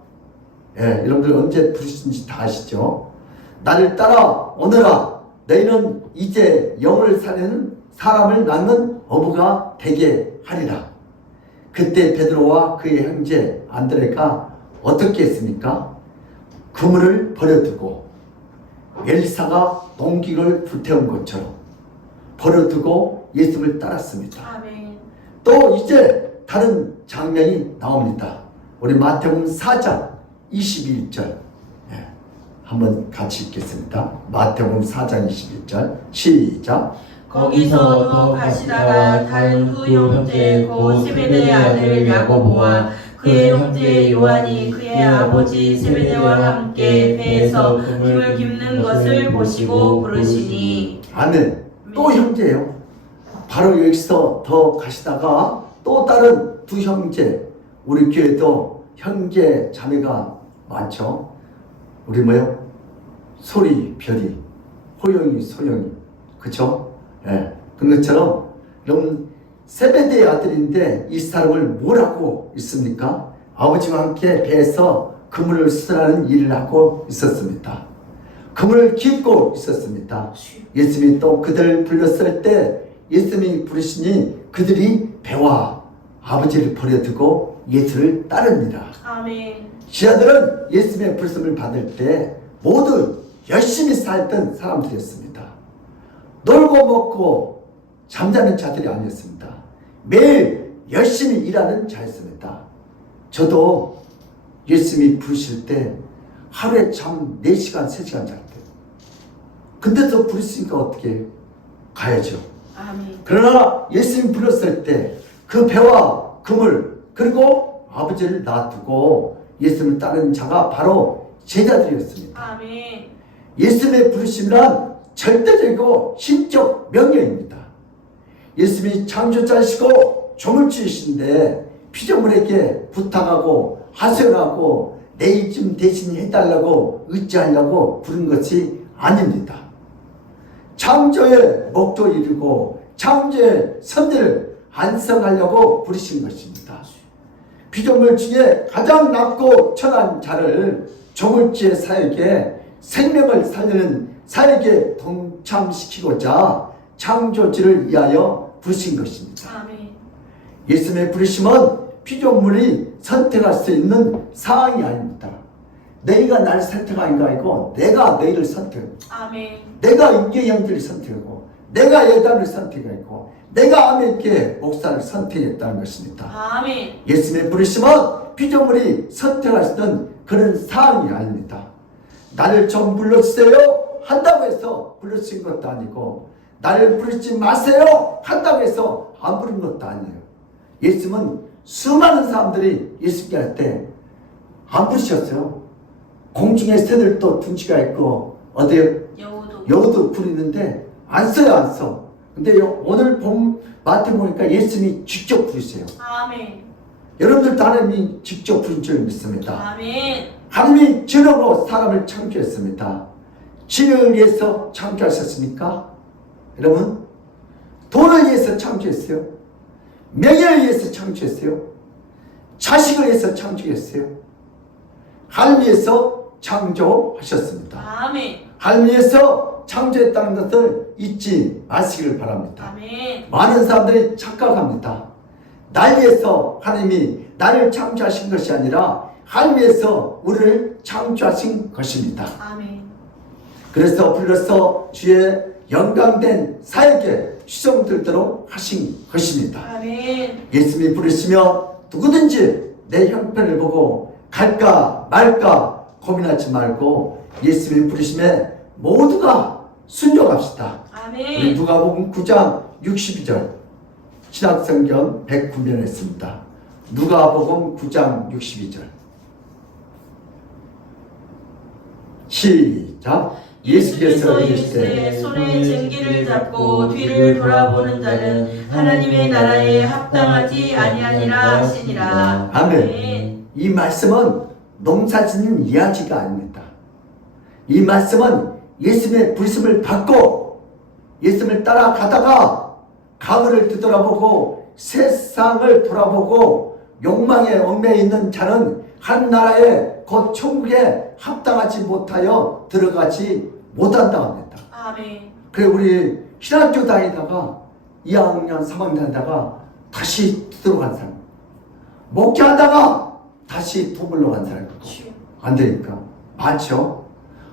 예, 여러분들 언제 부르신지 다 아시죠? 나를 따라 오너라. 너희는 이제 영을 살리는 사람을 낳는 어부가 되게 하리라. 그때 베드로와 그의 형제 안드레가 어떻게 했습니까? 그물을 버려두고 엘리사가 농기를 불태운 것처럼 버려두고 예수님을 따랐습니다. 아멘. 또 이제 다른 장면이 나옵니다. 우리 마태복음 4장 21절 한번 같이 읽겠습니다. 마태복음 4장 21절 시작. 거기서 더 가시다가 다른 두 형제 고 세베대의 아들 야고보와 그의 형제 요한이 그의 아버지 세베대와 함께 배에서 김을 깁는 것을 보시고 부르시니. 아멘. 또 형제예요. 바로 여기서 더 가시다가 또 다른 두 형제, 우리 교회도 형제 자매가 많죠. 우리 뭐요? 소리, 별이, 호영이, 소영이, 그쵸? 예. 그런 것처럼 여러분 세베대의 아들인데 이 사람을 뭘 하고 있습니까? 아버지와 함께 배에서 그물을 수선하는 일을 하고 있었습니다. 그물을 깁고 있었습니다. 예수님이 또 그들을 불렀을 때 예수님이 부르시니 그들이 배와 아버지를 버려두고 예수를 따릅니다. 아멘. 지하들은 예수님의 부르심을 받을 때 모두 열심히 살던 사람들이었습니다. 놀고 먹고 잠자는 자들이 아니었습니다. 매일 열심히 일하는 자였습니다. 저도 예수님이 부르실 때 하루에 잠 4시간, 3시간 잘 때. 근데도 부르시니까 어떻게 가야죠. 아멘. 그러나 예수님 불렀을 때 그 배와 그물 그리고 아버지를 놔두고 예수님을 따르는 자가 바로 제자들이었습니다. 아멘. 예수님의 부르심이란 절대적이고 신적 명령입니다. 예수님이 창조자이시고 조물주이신데 피조물에게 부탁하고 하소연하고 내 일 좀 대신 해달라고 의지하려고 부른 것이 아닙니다. 창조의 목적을 이루고 창조의 선대를 완성하려고 부르신 것입니다. 피조물 중에 가장 낮고 천한 자를 조물주의 사역에 생명을 살리는 사역에 동참시키고자 창조주를 위하여 부르신 것입니다. 아멘. 예수님의 부르심은 피조물이 선택할 수 있는 사항이 아닙니다. 너희가 나를 선택하는 거 아니고 내가 너희를 선택합니다. 아멘. 내가 임계형들을 선택하고 내가 예단을 선택했고 내가 아멘께 목사를 선택했다는 것입니다. 아멘. 예수님의 부르심은 피조물이 선택할 수 있는 그런 사항이 아닙니다. 나를 좀 불러주세요 한다고 해서 불러주신 것도 아니고 나를 부르지 마세요 한다고 해서 안 부른 것도 아니에요. 예수님은 수많은 사람들이 예수님께 할 때 안 부르셨어요. 공중에 새들도 둥지가 있고 어디에 여우도 부르는데 안 써요, 안 써. 근데 오늘 본 마태 보니까 예수님이 직접 부르세요. 아멘. 여러분들도 하나님이 직접 부른 줄 믿습니다. 아멘. 하나님이 진흙으로 사람을 창조했습니다. 진흙을 위해서 창조하셨습니까? 여러분, 돈을 위해서 창조했어요. 명예를 위해서 창조했어요. 자식을 위해서 창조했어요. 하나님 위해서 창조하셨습니다. 아멘. 하나님 위해서 창조했다는 것을 잊지 마시길 바랍니다. 아멘. 많은 사람들이 착각합니다. 날 위해서 하나님이 나를 창조하신 것이 아니라 하나님 위해서 우리를 창조하신 것입니다. 아멘. 그래서 불러서 주의 영광된 사역에 추성들도록 하신 것입니다. 아멘. 예수님이 부르시며 누구든지 내 형편을 보고 갈까 말까 고민하지 말고 예수님이 부르심에 모두가 순종합시다. 아멘. 우리 누가복음 9장 62절 신약성경 109면 했습니다. 누가복음 9장 62절 시작. 예수께서 이르시되 손에 쟁기를 잡고 뒤를 돌아보는 자는 하나님의 나라에 합당하지 아니하니라 하시니라. 아멘. 이 말씀은 농사짓는 이야기가 아닙니다. 이 말씀은 예수님의 부르심을 받고 예수님을 따라가다가 과거를 뒤돌아보고 세상을 돌아보고 욕망에 얽매여 있는 자는 한 나라에 곧 천국에 합당하지 못하여 들어가지 못한다고 합니다. 아멘. 그래 우리 신학교 다니다가 2학년 3학년 다니다가 다시 들어간 사람, 목회하다가 다시 부물러 간 사람 안 되니까 맞죠?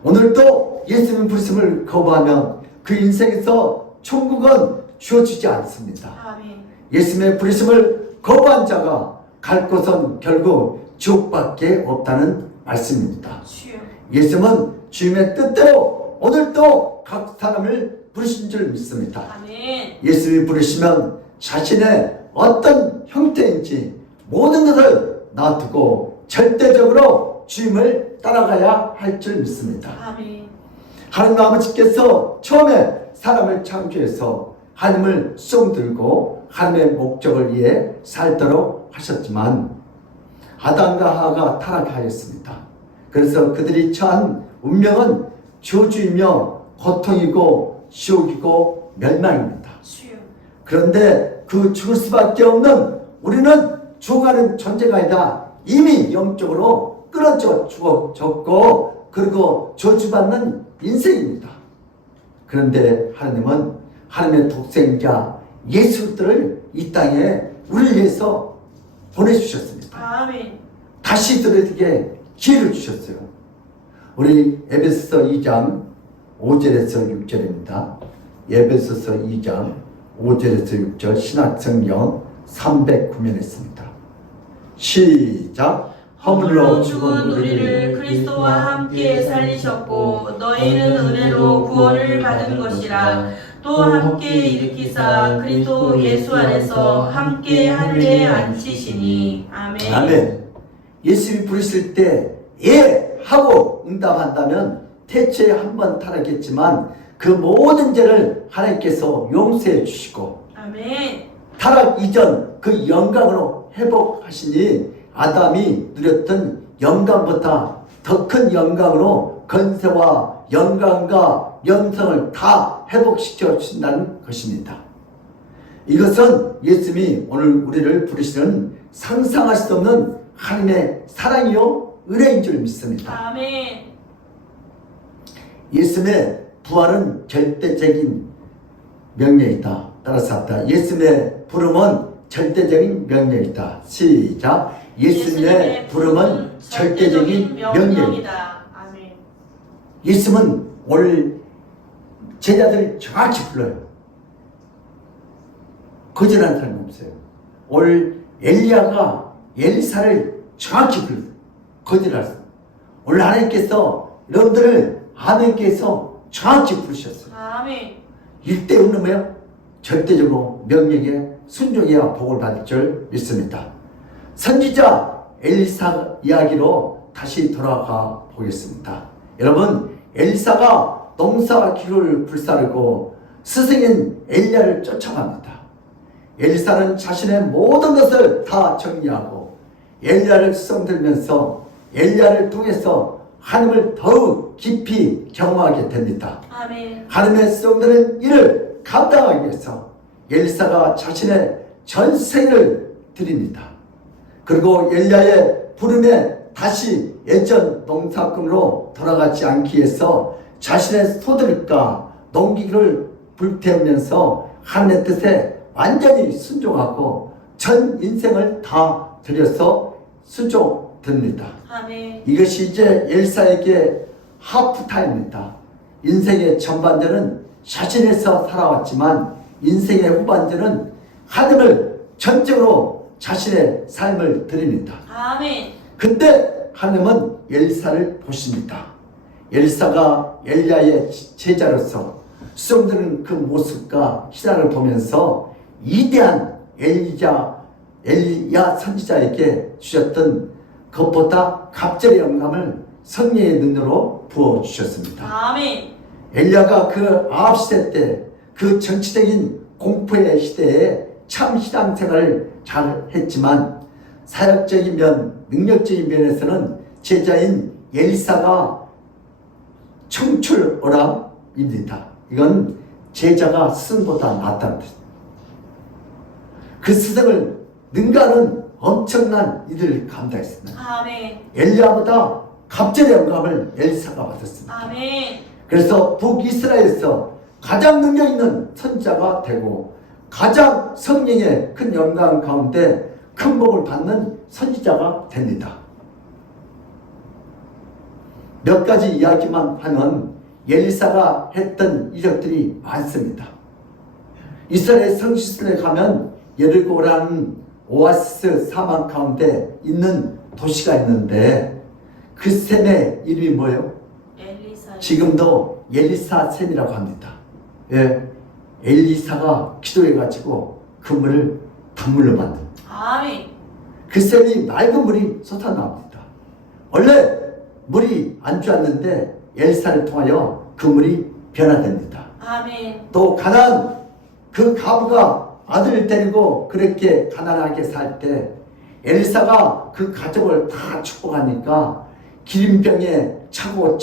오늘도 예수님 부르심을 거부하면 그 인생에서 천국은 주어지지 않습니다. 아멘. 예수님의 부르심을 거부한 자가 갈 곳은 결국 지옥밖에 없다는 말씀입니다. 주여. 예수님은 주님의 뜻대로 오늘도 각 사람을 부르신 줄 믿습니다. 아멘. 예수님이 부르시면 자신의 어떤 형태인지 모든 것을 놔두고 절대적으로 주님을 따라가야 할 줄 믿습니다. 아멘. 하나님 아버지께서 처음에 사람을 창조해서 하나님을 頌들고 하나님의 목적을 위해 살도록 하셨지만 아담과 하와가 타락하였습니다. 그래서 그들이 처한 운명은 저주이며 고통이고 지옥이고 멸망입니다. 주여. 그런데 그 죽을 수밖에 없는 우리는 죽어가는 존재가 아니라 이미 영적으로 끊어져 죽어졌고 그리고 저주받는 인생입니다. 그런데 하나님은 하나님의 독생자 예수들을 이 땅에 우리를 위해서 보내주셨습니다. 아멘. 다시 들어지게 기회를 주셨어요. 우리 에베소서 2장 5절에서 6절입니다. 에베소서 2장 5절에서 6절 신약성경 309면에 있습니다. 시작. 허물로 죽은 우리를 그리스도와 함께 살리셨고 너희는 은혜로 구원을 받은 것이라. 또 함께 일으키사 그리스도 예수 안에서 함께 하늘에 앉히시니. 아멘. 아멘. 예수님이 부르실 때 예 하고 응답한다면 태초에 한 번 타락했지만 그 모든 죄를 하나님께서 용서해 주시고 아멘. 타락 이전 그 영광으로 회복하시니 아담이 누렸던 영광보다 더 큰 영광으로 건세와 영광과 영성을 다 회복시켜 주신다는 것입니다. 이것은 예수님이 오늘 우리를 부르시는 상상할 수 없는 하나님의 사랑이요 은혜인 줄 믿습니다. 아멘. 예수님의 부활은 절대적인 명령이다. 따라서 합니다. 예수님의 부름은 절대적인 명령이다. 시작. 예수님의 부름은 절대적인 명령이다. 아멘. 예수님은 오늘 제자들을 정확히 불러요. 거절하는 사람이 없어요. 오늘 엘리야가 엘리사를 정확히 불러요. 거절할 수. 오늘 하나님께서 여러분들을 아멘께서 정확히 부르셨어요. 아멘. 일대 운명이요 절대적으로 명령에 순종해야 복을 받을 줄 믿습니다. 선지자 엘리사 이야기로 다시 돌아가 보겠습니다. 여러분, 엘리사가 농사와 기후를 불사르고 스승인 엘리야를 쫓아갑니다. 엘리사는 자신의 모든 것을 다 정리하고 엘리야를 수성들면서 엘리야를 통해서 하나님을 더욱 깊이 경험하게 됩니다. 아멘. 하나님의 수성되는 일을 감당하기 위해서 엘리사가 자신의 전 생을 드립니다. 그리고 엘리야의 부름에 다시 예전 농사꾼으로 돌아가지 않기 위해서 자신의 소들과 농기를 불태우면서 하나님의 뜻에 완전히 순종하고 전 인생을 다 들여서 순종됩니다. 아멘. 이것이 이제 엘사에게 하프타임입니다. 인생의 전반전은 자신에서 살아왔지만 인생의 후반전은 하나님을 전적으로 자신의 삶을 드립니다. 아멘. 그때 하나님은 엘사를 보십니다. 엘사가 엘리야의 제자로서 수종드는 그 모습과 신앙을 보면서 위대한 엘리야 선지자에게 주셨던 것보다 갑절의 영감을 성령의 눈으로 부어주셨습니다. 아멘. 엘리야가 그 아합 시대 때 그 정치적인 공포의 시대에 참 신앙생활을 잘 했지만 사역적인 면, 능력적인 면에서는 제자인 엘리사가 청출어람입니다. 이건 제자가 스승보다 낫다는 뜻입니다. 그 스승을 능가하는 엄청난 일을 감당했습니다. 아멘. 엘리야보다 갑절의 영감을 엘리사가 받았습니다. 아멘. 그래서 북이스라엘에서 가장 능력 있는 선지자가 되고 가장 성령의 큰 영광 가운데 큰 복을 받는 선지자가 됩니다. 몇 가지 이야기만 하면 엘리사가 했던 이적들이 많습니다. 이스라엘 성지순에 가면 여리고라는 오아시스 사막 가운데 있는 도시가 있는데 그 샘의 이름이 뭐예요? 엘리사. 지금도 엘리사 샘이라고 합니다. 예, 엘리사가 기도해가지고 그 물을 단물로 만듭니다. 아멘. 그 샘이 맑은 물이 솟아나옵니다. 원래 물이 안 좋았는데 엘리사를 통하여 그 물이 변화됩니다. 아멘. 또 가나안 그 가부가 아들을 데리고 그렇게 가난하게 살 때 엘리사가 그 가족을 다 축복하니까 기름병에 차고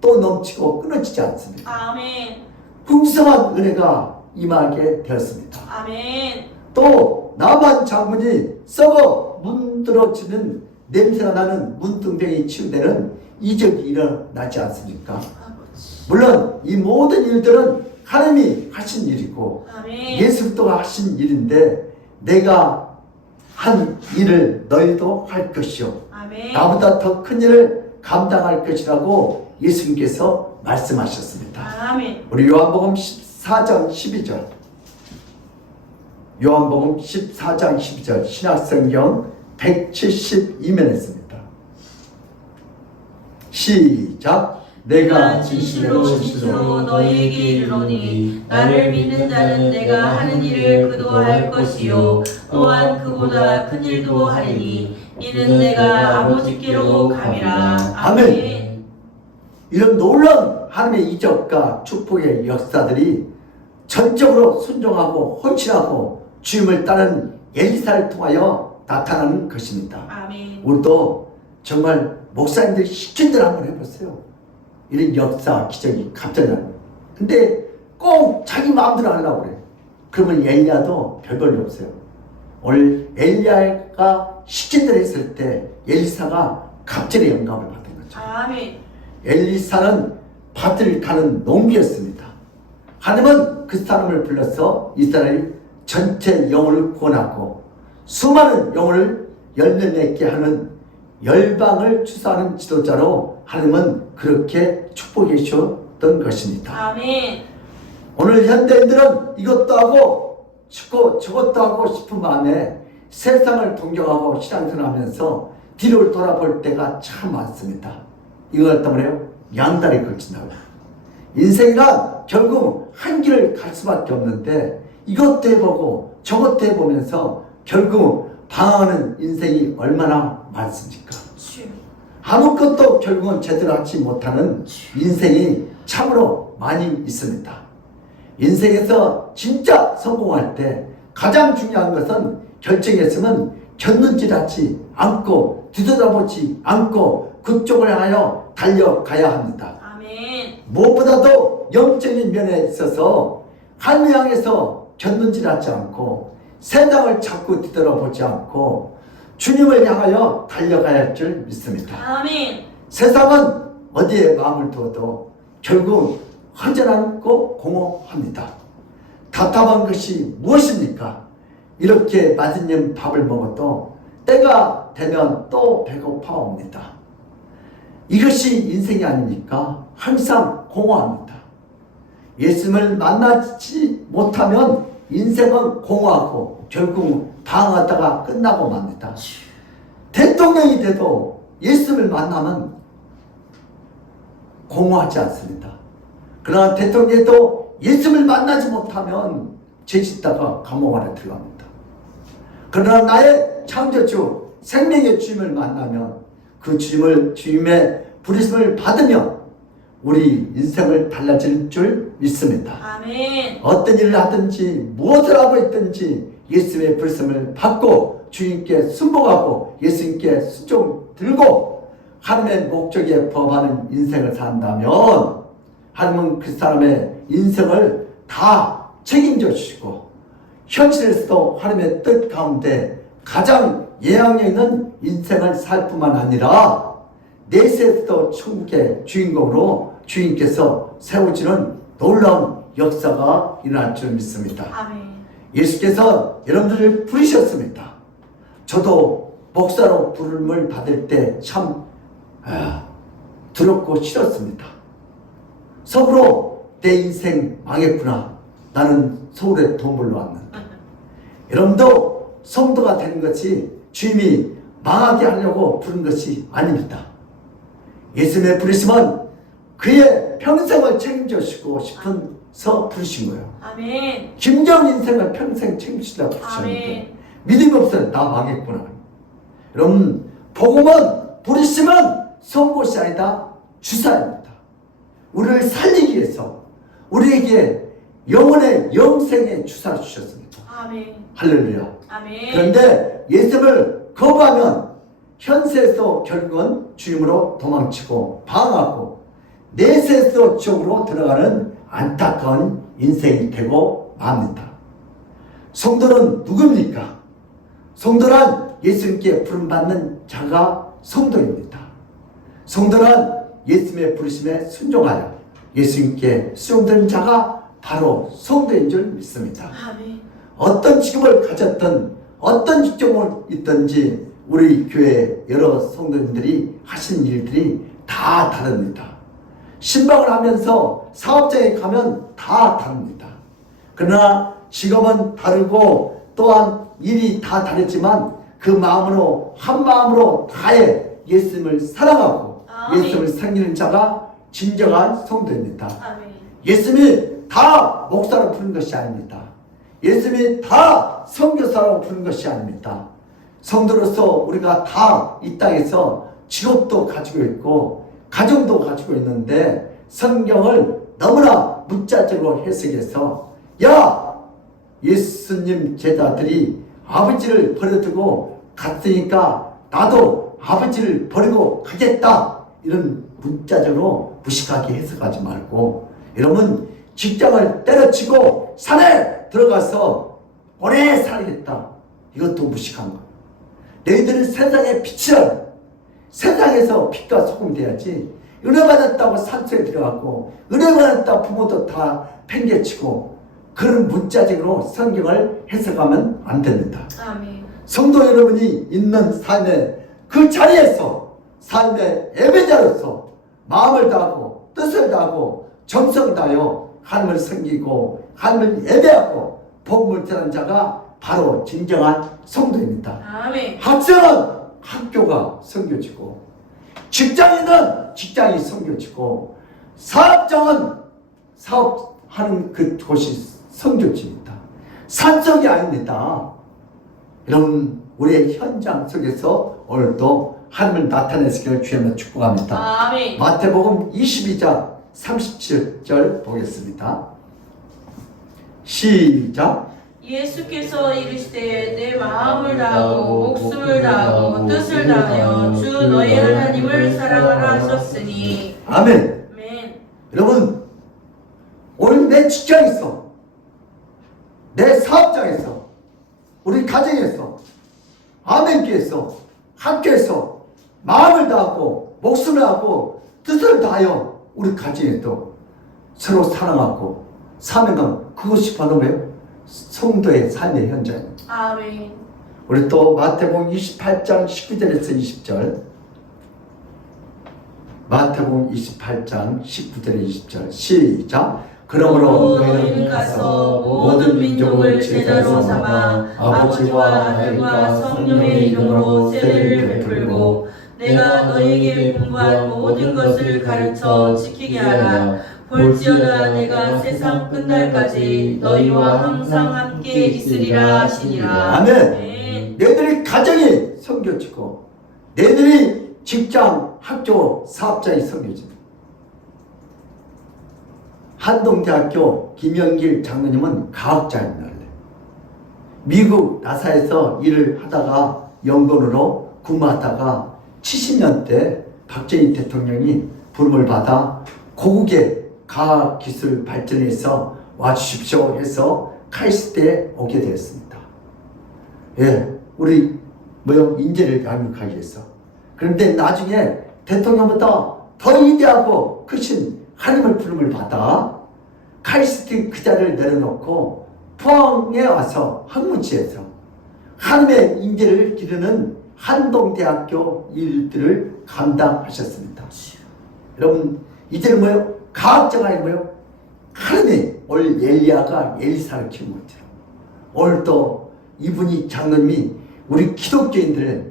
또 넘치고 끊어지지 않습니다. 아멘. 풍성한 은혜가 임하게 되었습니다. 아멘. 또 나만 장군이 썩어 문드러지는 냄새가 나는 문둥병이 치유되는 이적이 일어나지 않습니까? 아버지. 물론 이 모든 일들은 하나님이 하신 일이고 아멘. 예수 그리스도가 하신 일인데 내가 한 일을 너희도 할 것이요 아멘. 나보다 더 큰 일을 감당할 것이라고 예수님께서 말씀하셨습니다. 아멘. 우리 요한복음 14장 12절 요한복음 14장 12절 신약성경 172면에 있습니다. 시작. 내가 진실로 너희에게 이르노니 나를 믿는 자는 내가 하는 일을 그도 할 것이요 또한 그보다 큰 일도 하리니 이는 내가 아버지께로 감이라. 아멘. 이런 놀라운 하나님의 이적과 축복의 역사들이 전적으로 순종하고 헌신하고 주님을 따르는 엘리사를 통하여 나타나는 것입니다. 아멘. 우리도 정말 목사님들이 시킨 대로 한번 해보세요. 이런 역사, 기적이 갑자기 나는. 근데 꼭 자기 마음대로 하려고 그래. 그러면 엘리야도 별 볼일 없어요. 오늘 엘리야가 시킨 대로 했을 때 엘리사가 갑절의 영감을 받은 거죠. 아멘. 엘리사는 밭을 가는 농부였습니다. 하나님은 그 사람을 불러서 이스라엘 전체 영혼을 구원하고 수많은 영혼을 열매 맺게 하는 열방을 추수하는 지도자로 하나님은 그렇게 축복해 주셨던 것입니다. 아멘. 오늘 현대인들은 이것도 하고 싶고 저것도 하고 싶은 마음에 세상을 동경하고 신앙생활하면서 뒤를 돌아볼 때가 참 많습니다. 이걸 때문에요? 양다리 걸친다고요. 인생이란 결국 한 길을 갈 수밖에 없는데 이것도 해보고 저것도 해보면서 결국 방황하는 인생이 얼마나 많습니까? 아무것도 결국은 제대로 하지 못하는 인생이 참으로 많이 있습니다. 인생에서 진짜 성공할 때 가장 중요한 것은 결정했으면 곁눈질하지 않고 뒤돌아보지 않고 그쪽을 향하여 달려가야 합니다. 아멘. 무엇보다도 영적인 면에 있어서 하나님 향해서 곁눈질하지 않고 세상을 자꾸 뒤돌아보지 않고 주님을 향하여 달려가야 할 줄 믿습니다. 아멘. 세상은 어디에 마음을 두어도 결국 허전하고 공허합니다. 답답한 것이 무엇입니까? 이렇게 맛있는 밥을 먹어도 때가 되면 또 배고파옵니다. 이것이 인생이 아닙니까? 항상 공허합니다. 예수님을 만나지 못하면 인생은 공허하고 결국 방황하다가 끝나고 맙니다. 대통령이 돼도 예수님을 만나면 공허하지 않습니다. 그러나 대통령도 예수님을 만나지 못하면 죄짓다가 감옥 안에 들어갑니다. 그러나 나의 창조주 생명의 주님을 만나면 그 주님의 부르심을 받으면 우리 인생을 달라질 줄 믿습니다. 아멘. 어떤 일을 하든지 무엇을 하고 있든지 예수님의 부르심을 받고 주님께 순복하고 예수님께 순종 들고 하나님의 목적에 부합하는 인생을 산다면 하나님은 그 사람의 인생을 다 책임져 주시고 현실에서도 하나님의 뜻 가운데 가장 예양력 있는 인생을 살 뿐만 아니라 내세에서도 천국의 주인공으로 주인께서 세워지는 놀라운 역사가 일어날 줄 믿습니다. 아멘. 예수께서 여러분들을 부르셨습니다. 저도 목사로 부름을 받을 때 참 두렵고 싫었습니다. 속으로 내 인생 망했구나. 나는 서울에 돈 벌러 왔는데. 여러분도 성도가 되는 것이 주님이 망하게 하려고 부른 것이 아닙니다. 예수님의 부르심은 그의 평생을 책임져 주시고 싶어서 부르신 거예요. 아멘. 김정은 인생을 평생 책임지려고 부르셨는데 믿음이 없어요. 나 망했구나. 여러분 복음은 부르심은 선고시 아니다 주사입니다. 우리를 살리기 위해서 우리에게 영혼의 영생의 주사를 주셨습니다. 아멘. 할렐루야. 아멘. 그런데 예수를 거부하면 현세에서 결국은 주님으로 도망치고 방황하고 내세에서 지옥으로 들어가는 안타까운 인생이 되고 맙니다. 성도는 누굽니까? 성도란 예수님께 부름받는 자가 성도입니다. 성도란 예수님의 부르심에 순종하여 예수님께 수용되는 자가 바로 성도인 줄 믿습니다. 아멘. 어떤 직업을 가졌든 어떤 직종을 있든지 우리 교회 여러 성도님들이 하시는 일들이 다 다릅니다. 신방을 하면서 사업장에 가면 다 다릅니다. 그러나 직업은 다르고 또한 일이 다 다르지만 그 마음으로 한 마음으로 다해 예수님을 사랑하고 아멘. 예수님을 섬기는 자가 진정한 성도입니다. 아멘. 예수님이 다 목사로 부른 것이 아닙니다. 예수님이 다 선교사라고 부른 것이 아닙니다. 성도로서 우리가 다 이 땅에서 직업도 가지고 있고 가정도 가지고 있는데 성경을 너무나 문자적으로 해석해서 야! 예수님 제자들이 아버지를 버려두고 갔으니까 나도 아버지를 버리고 가겠다. 이런 문자적으로 무식하게 해석하지 말고 여러분 직장을 때려치고 산에 들어가서 오래 살겠다. 이것도 무식한 거예요. 너희들은 세상의 빛이라. 세상에서 빛과 소금이 돼야지. 은혜 받았다고 산소에 들어갔고 은혜 받았다고 부모도 다 팽개치고 그런 문자적으로 성경을 해석하면 안 됩니다. 아멘. 성도 여러분이 있는 삶의 그 자리에서 삶의 예배자로서 마음을 다하고 뜻을 다하고 정성을 다하여 하나님을 섬기고 하나님을 예배하고 복음을 전하는 자가 바로 진정한 성도입니다. 아멘. 학생은 학교가 섬겨지고 직장인은 직장이 섬겨지고 사업장은 사업하는 그 곳이 섬겨집니다. 산속이 아닙니다. 여러분 우리의 현장 속에서 오늘도 하나님을 나타내시기를 주님으로 축복합니다. 아멘. 마태복음 22장 37절 보겠습니다. 시작. 예수께서 이르시되 내 마음을 다하고 목숨을 다하고 뜻을 다하여 주 너희 하나님을 사랑하라 하셨으니. 아멘. 아멘. 여러분 오늘 내 직장에서 내 사업장에서 우리 가정에서 아멘교에서 학교에서 마음을 다하고 목숨을 다하고 뜻을 다하여 우리 가정에도 서로 사랑하고 사명하고 그것이 바로 뭐예요? 성도의 삶의 현장입니다. 아멘. 우리 또 마태복음 28장 19절에서 20절 마태복음 28장 19절에 20절 시작. 그러므로 너희는 가서 모든 민족을 제자로 삼아 아버지와 아들과 성령의 이름으로 세례를 베풀고 내가 너희에게 분부한 모든 것을 가르쳐 지키게 하라. 볼지어다 내가 세상 끝날까지 너희와 항상 함께 있으리라 하시니라. 아멘. 아멘. 너희들이 가정이 섬겨지고 너희들이 직장, 학교, 사업자의 섬겨집니다. 한동대학교 김영길 장로님은 과학자입니다. 미국 나사에서 일을 하다가 연구원으로 근무하다가 70년대 박정희 대통령이 부름을 받아 고국의 과학기술 발전에서 와주십시오 해서 카이스트에 오게 되었습니다. 예, 우리 인재를 양육하기 위해서. 그런데 나중에 대통령보다 더 위대하고 크신 하나님의 부름을 받아 카이스트 그 자리를 내려놓고 포항에 와서 학문지에서 하나님의 인재를 기르는 한동대학교 일들을 감당하셨습니다. 여러분, 이제는 뭐예요? 과학자가 아니고요, 하나님의 오늘 엘리야가 엘리사를 키운 것처럼 오늘 또 이분이 장로님이 우리 기독교인들의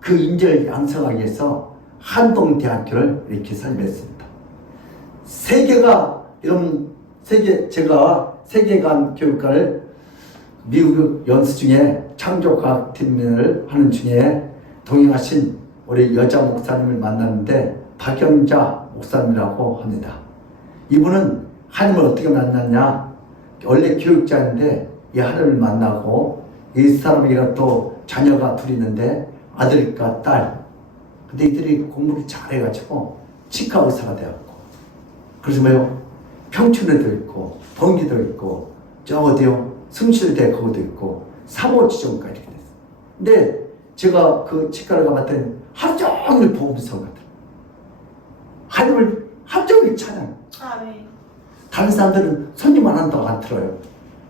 그 인재를 양성하기 위해서 한동대학교를 이렇게 설립했습니다. 여러분, 제가 세계관 교육과를 미국 연수 중에 창조과학팀을 하는 중에 동행하신 우리 여자 목사님을 만났는데 박영자 목사님이라고 합니다. 이분은 하나님을 어떻게 만났냐? 원래 교육자인데 이 하나님을 만나고 이 사람이랑 또 자녀가 둘 있는데 아들과 딸. 근데 이들이 공부를 잘해가지고 치과 의사가 되었고, 그래서 뭐요? 평촌에도 있고 번기도 있고 저 어디요? 승실대 거기도 있고 사모지정까지 이렇게 됐어요. 근데 제가 그 치과를 가봤더니 하루 종일 복음서가 들어요. 하나님을 하루 종일 찬양. 아멘. 다른 사람들은 손님 안 한다고 안 들어요.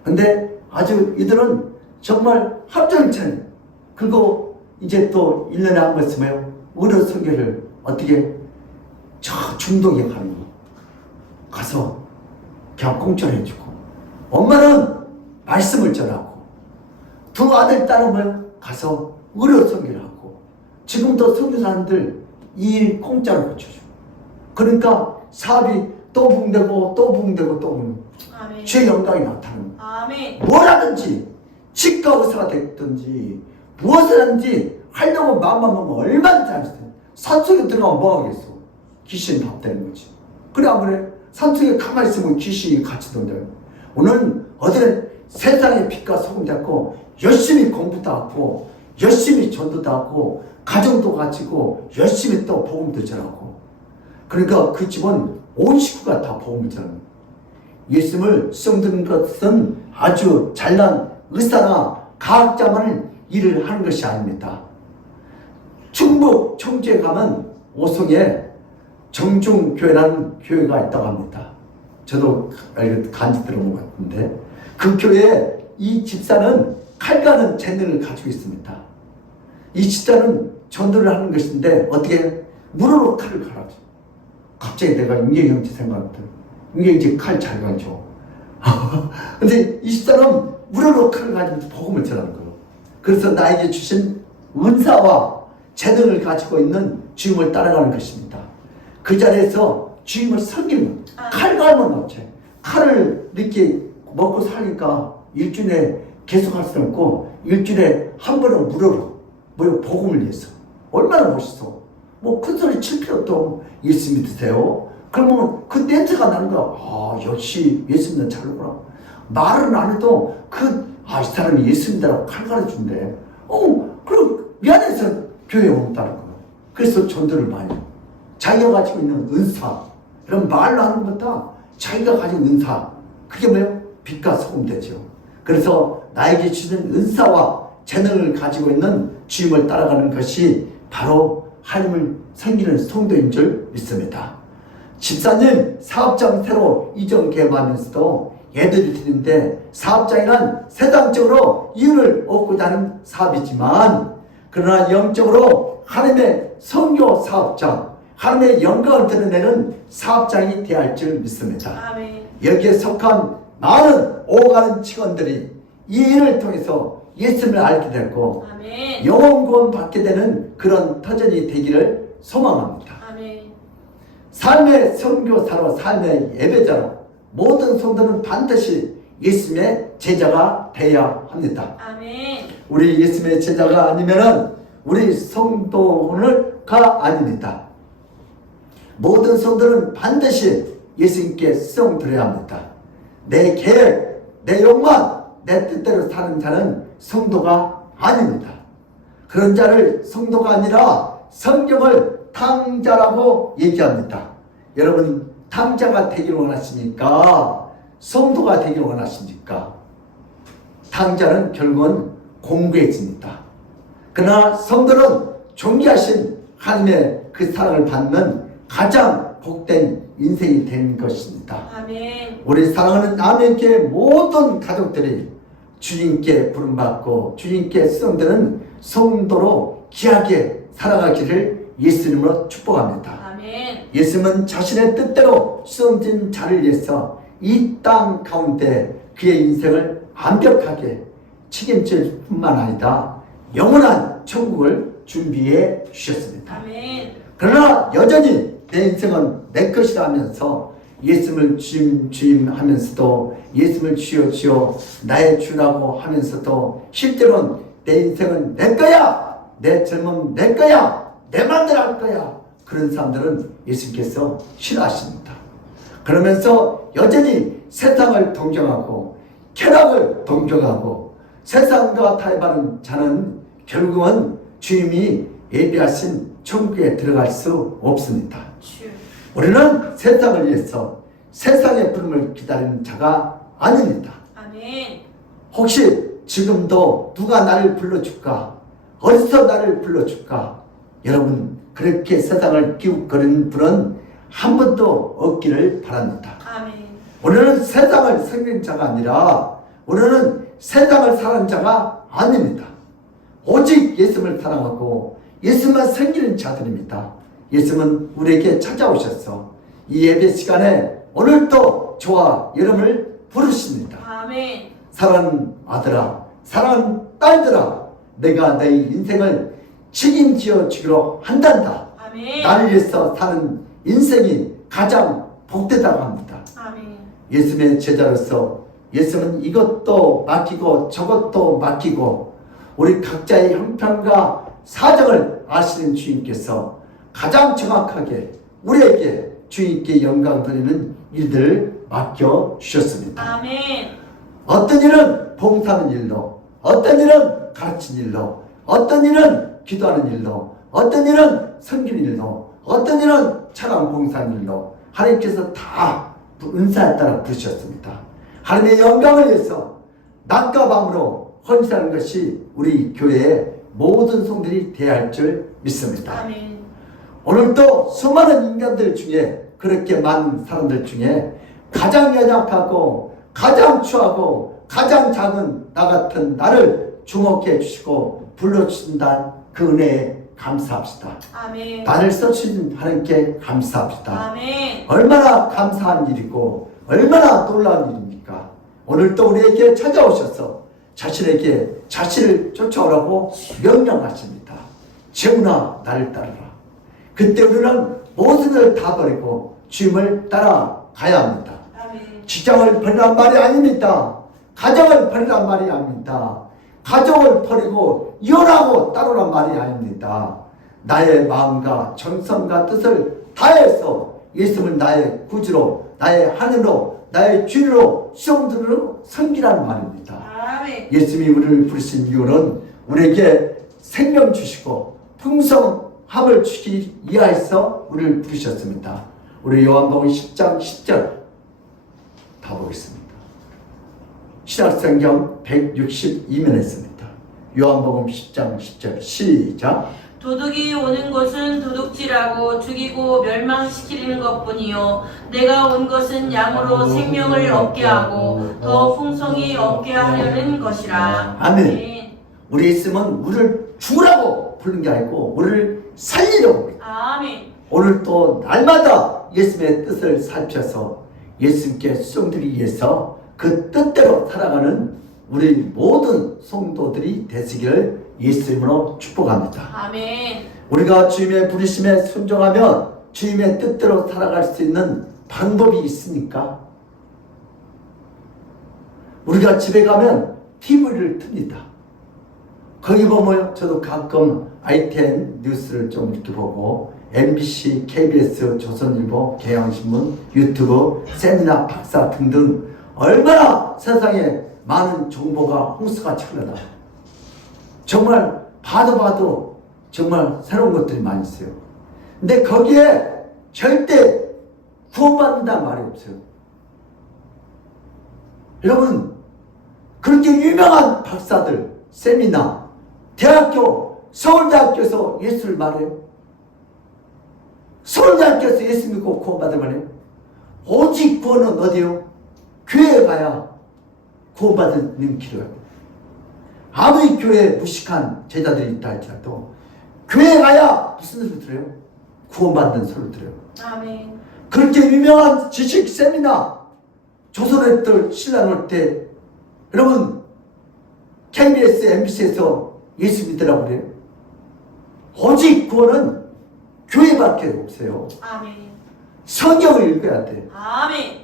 근데 아주 이들은 정말 하루 종일 찬양. 그리고 이제 또 1년에 한 번 쓰면 의료 설교를 어떻게 저 중동에 가는 거 가서 그냥 공짜로 해주고, 엄마는 말씀을 전하고, 두 아들 딸은 뭐요? 가서 의료 설교를 하고, 지금도 선교사님들 이 일 공짜로 고쳐주고. 그러니까 사업이 또 붕대고 또 붕대고 또 붕대고 아멘. 주의 영광이 나타나는 아멘. 뭐라든지 치과 의사가 됐든지 무엇을 하든지 하려고 마음만 먹으면 얼마나 잘했어요. 산속에 들어가면 뭐 하겠어? 귀신 밥되는 거지. 그래 안 그래? 산속에 가만히 있으면 귀신이 같이 돈다. 오늘 어디는 세상의 빛과 소금 잡고 열심히 공부도 하고 열심히 전도도 하고 가정도 가지고 열심히 또 복음도 전하고, 그러니까 그 집은 온 식구가 다 복음을 전하는. 예수님을 수용드는 것은 아주 잘난 의사나 과학자만 일을 하는 것이 아닙니다. 충북 청주에 가면 오송에 정중교회라는 교회가 있다고 합니다. 저도 간지 들어본 것 같은데 그 교회에 이 집사는 칼가는 재능을 가지고 있습니다. 이 집사는 전도를 하는 것인데 어떻게 물으로 칼을 갈아줘. 갑자기 내가 윤경형제 생각했더니 윤경형제 칼 잘 가죠. 근데 이 집사는 물으로 칼을 가지면서 복음을 전하는 거예요. 그래서 나에게 주신 은사와 재능을 가지고 있는 주님을 따라가는 것입니다. 그 자리에서 주님을 섬기는, 칼 갈면 어째? 칼을 이렇게 먹고 사니까 일주일에 계속 할 수는 없고 일주일에 한 번은 물어로 복음을 위해서. 얼마나 멋있어. 큰 소리 칠 필요도 없고 예수 믿으세요. 그러면 그 냄새가 나는 거야. 아, 역시 예수 믿는 잘구나. 말은 안 해도 이 사람이 예수 믿으라고 칼 갈아준대. 그럼 미안해서 교회에 온다는 거야. 그래서 전도를 많이 해요. 자기가 가지고 있는 은사, 이런 말로 하는 것보다 자기가 가진 은사, 그게 뭐예요? 빛과 소금 되죠. 그래서 나에게 주신 은사와 재능을 가지고 있는 주님을 따라가는 것이 바로 하나님을 섬기는 성도인 줄 믿습니다. 집사님 사업장 새로 이전 개발하면서도 예배를 드리는데 사업장이란 세상적으로 이윤을 얻고자 하는 사업이지만 그러나 영적으로 하나님의 선교 사업장, 하나님의 영광을 드러내는 사업장이 되어야 할 줄 믿습니다. 아멘. 여기에 속한 많은 오가는 직원들이 이 일을 통해서 예수님을 알게 되고 아멘. 영혼 구원 받게 되는 그런 터전이 되기를 소망합니다. 아멘. 삶의 선교사로, 삶의 예배자로 모든 성도는 반드시 예수님의 제자가 되어야 합니다. 아멘. 우리 예수님의 제자가 아니면은 우리 성도가 아닙니다. 모든 성도는 반드시 예수님께 수용드려야 합니다. 내 계획, 내 욕망, 내 뜻대로 사는 자는 성도가 아닙니다. 그런 자를 성도가 아니라 성경을 탕자라고 얘기합니다. 여러분, 탕자가 되기를 원하십니까? 성도가 되기를 원하십니까? 탕자는 결국은 공고해집니다. 그러나 성도는 존귀하신 하나님의 그 사랑을 받는 가장 복된 인생이 된 것입니다. 아멘. 우리 사랑하는 아멘교회 모든 가족들이 주님께 부름받고 주님께 수용되는 성도로 귀하게 살아가기를 예수님으로 축복합니다. 아멘. 예수님은 자신의 뜻대로 수용된 자를 위해서 이 땅 가운데 그의 인생을 완벽하게 책임질 뿐만 아니라 영원한 천국을 준비해 주셨습니다. 아멘. 그러나 여전히 내 인생은 내 것이라 하면서 예수님을 주임 하면서도 예수님을 주여 나의 주라고 하면서도 실제로는 내 인생은 내 거야, 내 젊음 내 거야, 내 맘대로 할 거야, 그런 사람들은 예수님께서 싫어하십니다. 그러면서 여전히 세상을 동경하고 쾌락을 동경하고 세상과 타협하는 자는 결국은 주님이 예비하신 천국에 들어갈 수 없습니다. 우리는 세상을 위해서 세상의 부름을 기다리는 자가 아닙니다. 아멘. 혹시 지금도 누가 나를 불러줄까? 어디서 나를 불러줄까? 여러분, 그렇게 세상을 기웃거리는 분은 한 번도 없기를 바랍니다. 아멘. 우리는 세상을 섬기는 자가 아니라 우리는 세상을 사는 자가 아닙니다. 오직 예수님을 사랑하고 예수만 섬기는 자들입니다. 예수님은 우리에게 찾아오셔서 이 예배 시간에 오늘도 저와 여러분을 부르십니다. 아멘. 사랑하는 아들아, 사랑하는 딸들아, 내가 내 인생을 책임지어 주기로 한단다. 아멘. 나를 위해서 사는 인생이 가장 복되다고 합니다. 아멘. 예수님의 제자로서 예수님은 이것도 맡기고 저것도 맡기고 우리 각자의 형편과 사정을 아시는 주님께서 가장 정확하게 우리에게 주님께 영광 돌리는 일들을 맡겨주셨습니다. 아멘. 어떤 일은 봉사하는 일로, 어떤 일은 가르치는 일로, 어떤 일은 기도하는 일로, 어떤 일은 섬기는 일로, 어떤 일은 찬양 봉사하는 일로 하나님께서 다 은사에 따라 부르셨습니다. 하나님의 영광을 위해서 낮과 밤으로 헌신하는 것이 우리 교회의 모든 성들이 되어야 할 줄 믿습니다. 아멘. 오늘도 수많은 인간들 중에 그렇게 많은 사람들 중에 가장 연약하고 가장 추하고 가장 작은 나 같은 나를 주목해 주시고 불러주신다는 그 은혜에 감사합시다. 아멘. 나를 써주신 하나님께 감사합시다. 아멘. 얼마나 감사한 일이고 얼마나 놀라운 일입니까? 오늘도 우리에게 찾아오셔서 자신에게 자신을 쫓아오라고 명령하십니다. 재훈아, 나를 따르라. 그때 우리는 모든 걸 다 버리고 주님을 따라가야 합니다. 아멘. 직장을 버리란 말이 아닙니다. 가정을 버리란 말이 아닙니다. 가족을 버리고 이혼하고 따르란 말이 아닙니다. 나의 마음과 정성과 뜻을 다해서 예수님을 나의 구주로, 나의 하늘로, 나의 주로, 수용들로 섬기라는 말입니다. 아멘. 예수님이 우리를 부르신 이유는 우리에게 생명 주시고 풍성함을 주시기 위하여서 우리를 부르셨습니다. 우리 요한복음 10장 10절 다 보겠습니다. 신약성경 162면에 있습니다. 요한복음 10장 10절 시작. 도둑이 오는 것은 도둑질하고 죽이고 멸망시키는 것뿐이요 내가 온 것은 양으로 생명을 얻게 하고 더 풍성히 얻게 하려는 것이라. 아멘. 우리 예수님은 우리를 죽으라고 부른 게 아니고 우리를 살리려고 그래요. 아멘. 오늘 또 날마다 예수님의 뜻을 살펴서 예수님께 수용드리기 위해서 그 뜻대로 살아가는 우리 모든 성도들이 되시기를 예수님으로 축복합니다. 아멘. 우리가 주님의 부르심에 순종하면 주님의 뜻대로 살아갈 수 있는 방법이 있습니까? 우리가 집에 가면 TV를 틉니다. 거기 보면 저도 가끔 ITN 뉴스를 좀 이렇게 보고 MBC, KBS, 조선일보, 경향신문, 유튜브, 세미나, 박사 등등 얼마나 세상에 많은 정보가 홍수같이 흘러나 정말 봐도 정말 새로운 것들이 많이 있어요. 근데 거기에 절대 구원받는다는 말이 없어요. 여러분 그렇게 유명한 박사들, 세미나, 대학교, 서울대학교에서 예수를 말해요. 서울대학교에서 예수 믿고 구원받을 말해요. 오직 구원은 어디요? 교회에 가야 구원받는 길이에요. 아무리 교회에 무식한 제자들이 있다 할지라도 교회에 가야 무슨 소리 들어요? 구원받는 소리 들어요. 아멘. 그렇게 유명한 지식 세미나 조선애들 신랑할 때 여러분 KBS, MBC에서 예수 믿으라고 그래요. 오직 구원은 교회밖에 없어요. 아멘. 성경을 읽어야 돼. 아멘.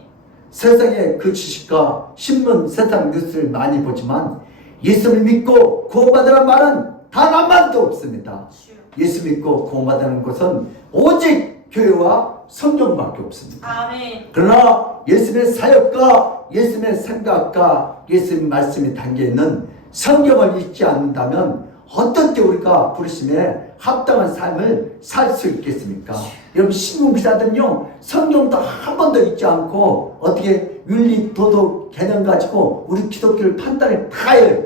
세상에 그 지식과 신문, 세상 뉴스를 많이 보지만 예수를 믿고 구원받으라는 말은 단 한 마디도 없습니다. 예수 믿고 구원받는 것은 오직 교회와 성경밖에 없습니다. 아멘. 그러나 예수님의 사역과 예수님의 생각과 예수님의 말씀이 담겨있는 성경을 읽지 않는다면 어떻게 우리가 부르심에 합당한 삶을 살 수 있겠습니까? 여러분 신문기자들은요 성경도 한 번도 읽지 않고 어떻게 윤리, 도덕, 개념 가지고 우리 기독교를 판단을 다 해요.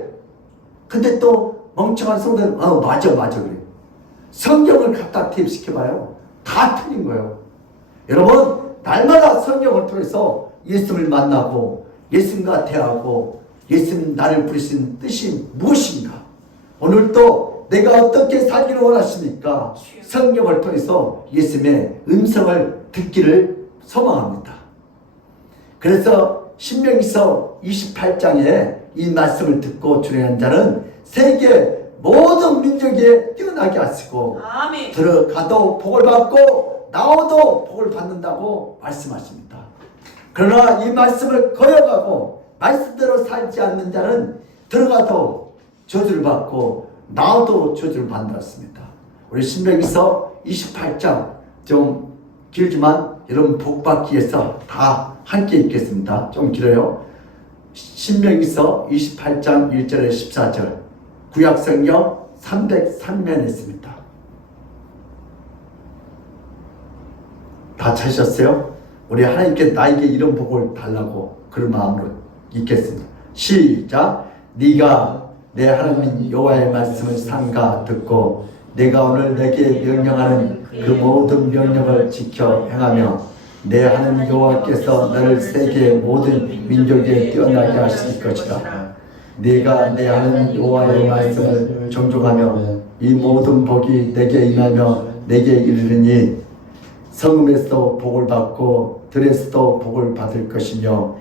근데 또 멍청한 성도는 맞아 그래요. 성경을 갖다 투입시켜봐요. 다 틀린 거예요. 여러분 날마다 성경을 통해서 예수님을 만나고 예수님과 대하고 예수님 나를 부르신 뜻이 무엇인가? 오늘도 내가 어떻게 살기를 원하십니까? 성경을 통해서 예수님의 음성을 듣기를 소망합니다. 그래서 신명기서 28장에 이 말씀을 듣고 준행한 자는 세계 모든 민족에 뛰어나게 하시고 아멘. 들어가도 복을 받고 나오도 복을 받는다고 말씀하십니다. 그러나 이 말씀을 거역하고 말씀대로 살지 않는 자는 들어가도 저주를 받고 나오도 저주를 받는다습니다. 우리 신명기서 28장 좀 길지만 여러분 복 받기 위해서 다 함께 읽겠습니다. 좀 길어요. 신명기서 28장 1절에 14절 구약성경 303면에 있습니다. 다 찾으셨어요? 우리 하나님께 나에게 이런 복을 달라고 그런 마음으로 읽겠습니다. 시작. 네가 내 하나님 여호와의 말씀을 삼가 듣고 내가 오늘 내게 명령하는 그 모든 명령을 지켜 행하며 내 하나님 여호와께서 너를 세계 모든 민족에 뛰어나게 하실 것이다. 네가 내 하나님 여호와의 말씀을 정종하며 이 모든 복이 내게 임하며 내게 이르르니 성읍에서도 복을 받고 들에서도 복을 받을 것이며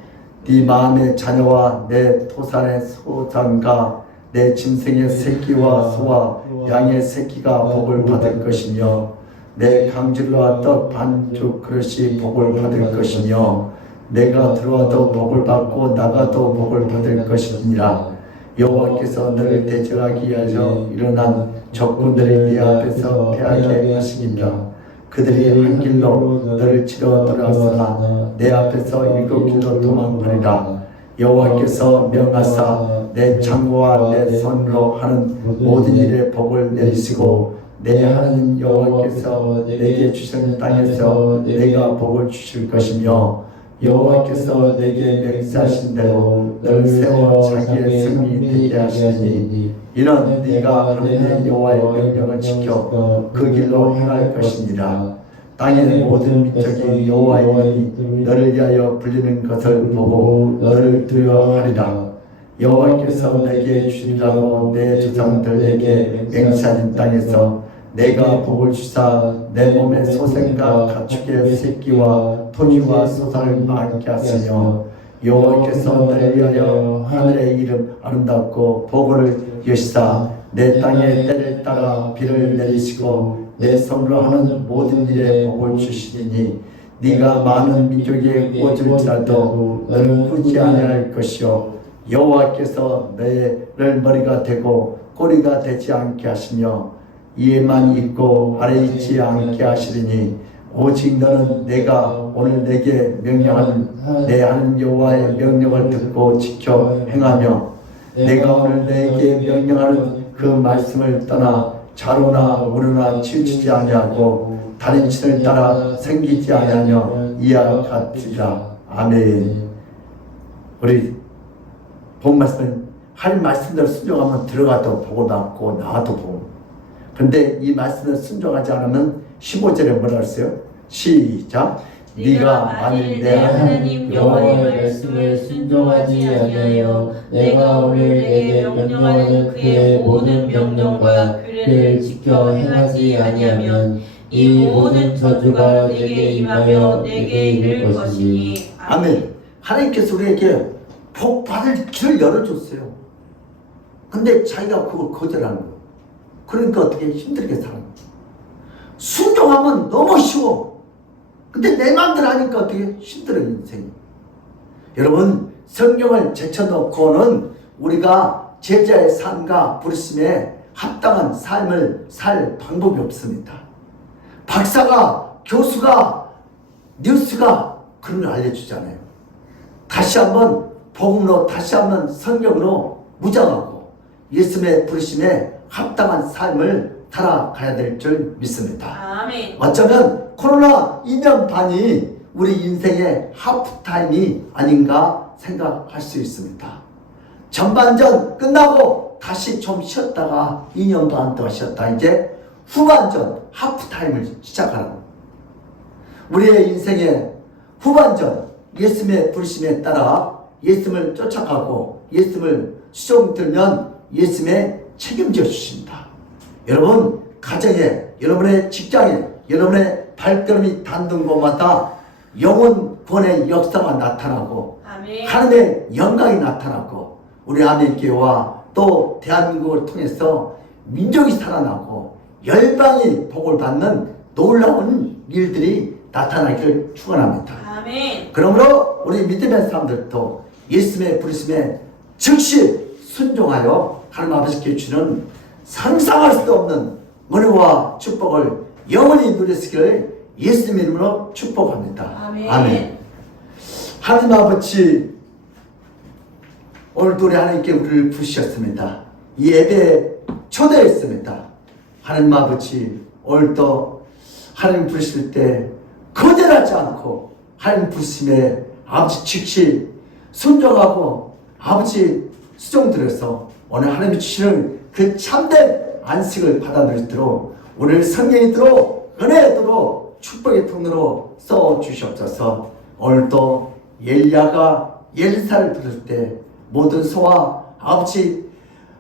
네 마음의 자녀와 내 토산의 소산과 내 짐승의 새끼와 소와 양의 새끼가 복을 받을 것이며 내 강줄과 떡 반죽 그릇이 복을 받을 것이며 내가 들어와도 복을 받고 나가도 복을 받을 것이니라. 여호와께서 너를 대적하기 위하여 일어난 적군들이 네 앞에서 패하게 하시니라. 그들이 한 길로 너를 치러 돌아서나 내 앞에서 일곱 길로 도망하리라. 여호와께서 명하사 내 창고와 내 손으로 하는 모든 일에 복을 내리시고 내 하나님 여호와께서 내게 주신 땅에서 내가 복을 주실 것이며 여호와께서 내게 맹세하신 대로 너를 세워 자기의 승리 되게 하시니 이는 네가 하나님 여호와의 명령을 지켜 그 길로 행할 것이니라. 땅의 모든 민족이 여호와의 이름이 너를 위하여 불리는 것을 보고 너를 두려워하리라. 여호와께서 내게 주시라고 내 조상들에게 맹세하신 땅에서 내가 복을 주사 내 몸의 소생과 가축의 새끼와 토니와 소산을 많게 하시며 여호와께서 너를 위하여 하늘의 이름 아름답고 복을 여시사 내 땅에 때를 따라 비를 내리시고 내 손으로 하는 모든 일에 복을 주시니 네가 많은 민족에 꽂을지라도 너는 꾸지 아니할 것이요 여호와께서 너희를 머리가 되고 꼬리가 되지 않게 하시며 위에만 있고 아래 있지 않게 하시리니 오직 너는 내가 오늘 내게 명령하는 내 하나님 여호와의 명령을 듣고 지켜 행하며 내가 오늘 내게 명령하는 그 말씀을 떠나 좌로나 우로나 치우치지 아니하고 다른 신을 따라 생기지 아니하며 이와 같으리라. 아멘. 우리 본 말씀은 하나님 말씀대로 순종하면 들어가도 보고 나와도 보고. 근데 이 말씀을 순종하지 않으면 15절에 뭐라 했어요? 시작. 네가 만일 내 하나님 여호와의 말씀을 순종하지 아니하여 내가 오늘 내게 명령하는 그의 모든 명령과 규례를 지켜 행하지 아니하면 이 모든 저주가 내게 임하며 내게 이를 것이니. 아멘. 하나님께서 우리에게 복 받을 길을 열어줬어요. 근데 자기가 그걸 거절하는 거예요. 그러니까 어떻게 힘들게 사는 거예요. 순종하면 너무 쉬워. 근데 내 마음대로 하니까 어떻게 힘들어요, 인생이. 여러분, 성경을 제쳐놓고는 우리가 제자의 삶과 부르심에 합당한 삶을 살 방법이 없습니다. 박사가, 교수가, 뉴스가 그런 걸 알려주잖아요. 다시 한번 복음으로, 다시 한번 성경으로 무장하고 예수님의 부르심에 합당한 삶을 살아가야 될 줄 믿습니다. 아멘. 어쩌면 코로나 2년 반이 우리 인생의 하프타임이 아닌가 생각할 수 있습니다. 전반전 끝나고 다시 좀 쉬었다가 2년 반 동안 쉬었다 이제 후반전 하프타임을 시작하라고. 우리의 인생의 후반전 예수님의 부르심에 따라 예수님을 쫓아가고 예수님을 수종들면 예수님의 책임져 주신다. 여러분 가정에, 여러분의 직장에, 여러분의 발걸음이 닿는 곳마다 영혼 구원의 역사가 나타나고 아멘. 하나님의 영광이 나타나고 우리 아멘교회와 또 대한민국을 통해서 민족이 살아나고 열방이 복을 받는 놀라운 일들이 나타나기를 축원합니다. 아멘. 그러므로 우리 믿음의 사람들도 예수님의 부르심에 즉시 순종하여 하나님 아버지께 주는 상상할 수 없는 은혜와 축복을 영원히 누리시기를 예수님 이름으로 축복합니다. 아멘. 아멘. 하나님 아버지, 오늘도 우리 하나님께 우리를 부르셨습니다. 이 예배에 초대했습니다. 하나님 아버지, 오늘도 하나님 부르실 때 거절하지 않고 하나님 부르심에 아버지 즉시 순종하고 아버지 수종들어서 오늘 하나님이 주시는 그 참된 안식을 받아 누리도록 오늘 성령이 도록 은혜에 도록 축복의 통로로 써 주시옵소서. 오늘도 엘리야가 엘리사를 부를 때 모든 소와 아버지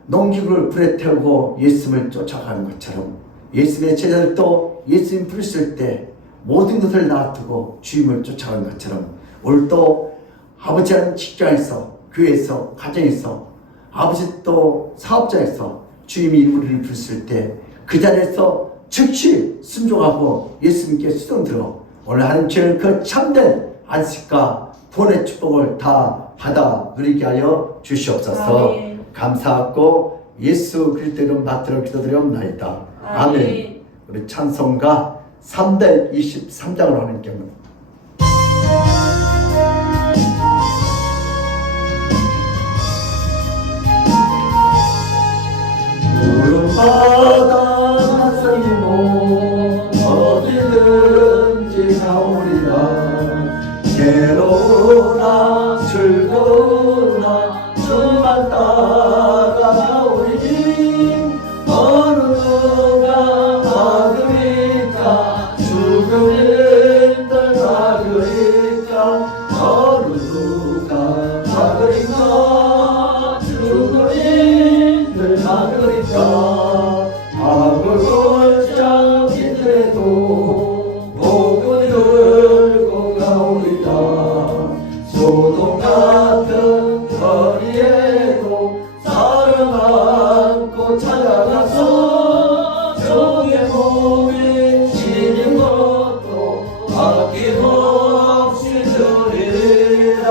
농기구를 불에 태우고 예수님을 쫓아가는 것처럼 예수님의 제자들도 예수님 부르실 때 모든 것을 놔두고 주님을 쫓아가는 것처럼 오늘도 아버지는 직장에서, 교회에서, 가정에서, 아버지 또 사업자에서 주님이 우리를 부르실 때 그 자리에서 즉시 순종하고 예수님께 수종들어 오늘 하나님 주시는 그 참된 안식과 구원의 축복을 다 받아 누리게 하여 주시옵소서. 아멘. 감사하고 예수 그리스도 이름 받들어 기도드리옵나이다. 아멘. 우리 찬송가 323장으로 하는 경우 구름바다 산이모 어디든지 가오리라. 괴로우나 즐거우나 주만 따라오리. 어느 누가 막으리까 죽음인들 막으리까. 어느 누가 막으리까 죽음인들 막으리까. 밥을 골짜 비틀어도 목을 들고 가오리다. 소돔 같은 거리에도 사람 안고 찾아가서 종의 몸이 지닌 것도 아낌없이 드리라.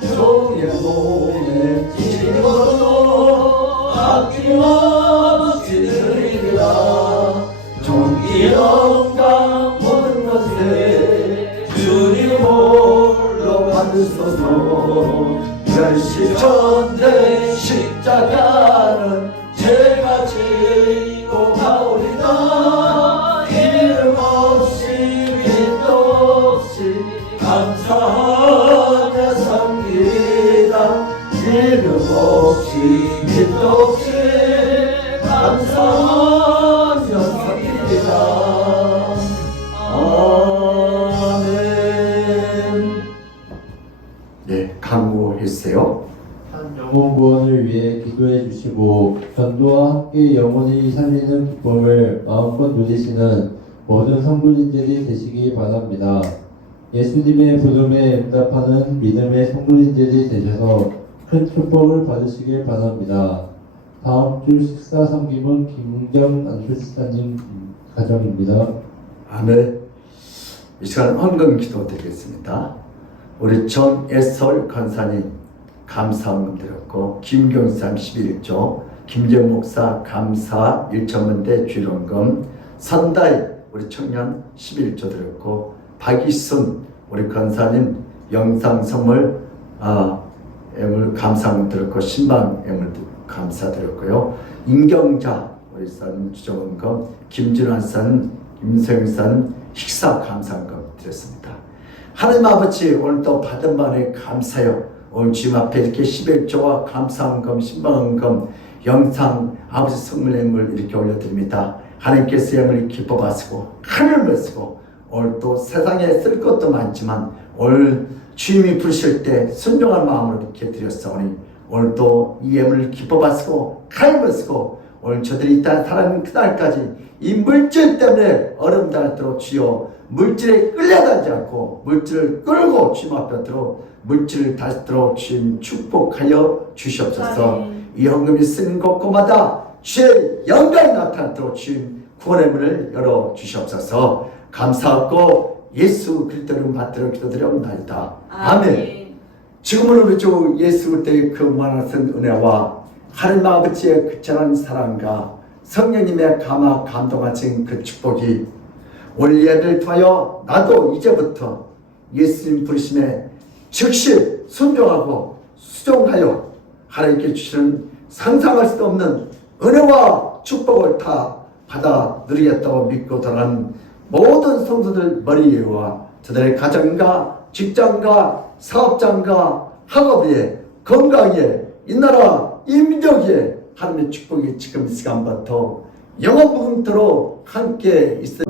종의 몸에 천대 십자가는 제가 지고 가오리다. 이름 없이 빛도 없이 감사하며 섬기다. 이름 없이 빛도 없이 감사하며 섬기다. 아멘. 네, 강구했어요. 한 영혼 구원을 위해 기도해 주시고 전도와 함께 영혼이 살리는 기쁨을 마음껏 누리시는 모든 성도님들이 되시기 바랍니다. 예수님의 부름에 응답하는 믿음의 성도님들이 되셔서 큰 축복을 받으시길 바랍니다. 다음 주 식사 섬김은 김웅경 안수지사님 가정입니다. 아멘. 이 시간 헌금 기도 드리겠습니다. 우리 정애설 권사님 감사헌금 드렸고, 김경삼 11조, 김정 목사 감사 1천만대 주일헌금, 선다이 우리 청년 11조 드렸고, 박이순 우리 권사님 영상 선물 애물 감사헌금 드렸고, 신방 애물 감사드렸고요. 임경자 우리 선 주정헌금, 김준환 선, 임성선 식사 감사헌금 드렸습니다. 하나님 아버지, 오늘도 받은 바에 감사요. 오늘 주님 앞에 이렇게 11조와 감사헌금, 신방헌금, 영상 아버지 선물을 이렇게 올려드립니다. 하나님께서 예물을 기뻐 받으시고 하늘을 쓰고, 오늘 또 세상에 쓸 것도 많지만 오늘 주님이 부르실 때 순종한 마음으로 이렇게 드렸사오니, 오늘 또 이 예물을 기뻐 받으시고 하늘을 쓰고, 오늘 저들이 이 땅에 살아가는 그날까지 이 물질 때문에 어려움당할도록 주여 물질에 끌려다니지 않고 물질을 끌고 주님 앞에 들어 물질을 다스도록 주님 축복하여 주시옵소서. 이 헌금이 쓰는 곳곳마다 주의 영광이 나타나도록 주님 구원의 문을 열어 주시옵소서. 감사하고 예수 그리스도를 받들어 기도드려옵나이다. 아멘. 지금은 우리 주 예수 그리스도의 그 무한하신 은혜와 하나님 아버지의 그천한 사랑과 성령님의 감화 감동하신 그 축복이 오늘 예배를 통하여 나도 이제부터 예수님 부르심에 즉시 순종하고 수종하여 하나님께 주시는 상상할 수 없는 은혜와 축복을 다 받아 누리겠다고 믿고 돌아가는 모든 성도들 머리 위와 저들의 가정과 직장과 사업장과 학업에 건강에 이 나라 이 민족에 하나님의 축복이 지금 이 시간부터 영원부금토록 함께 있어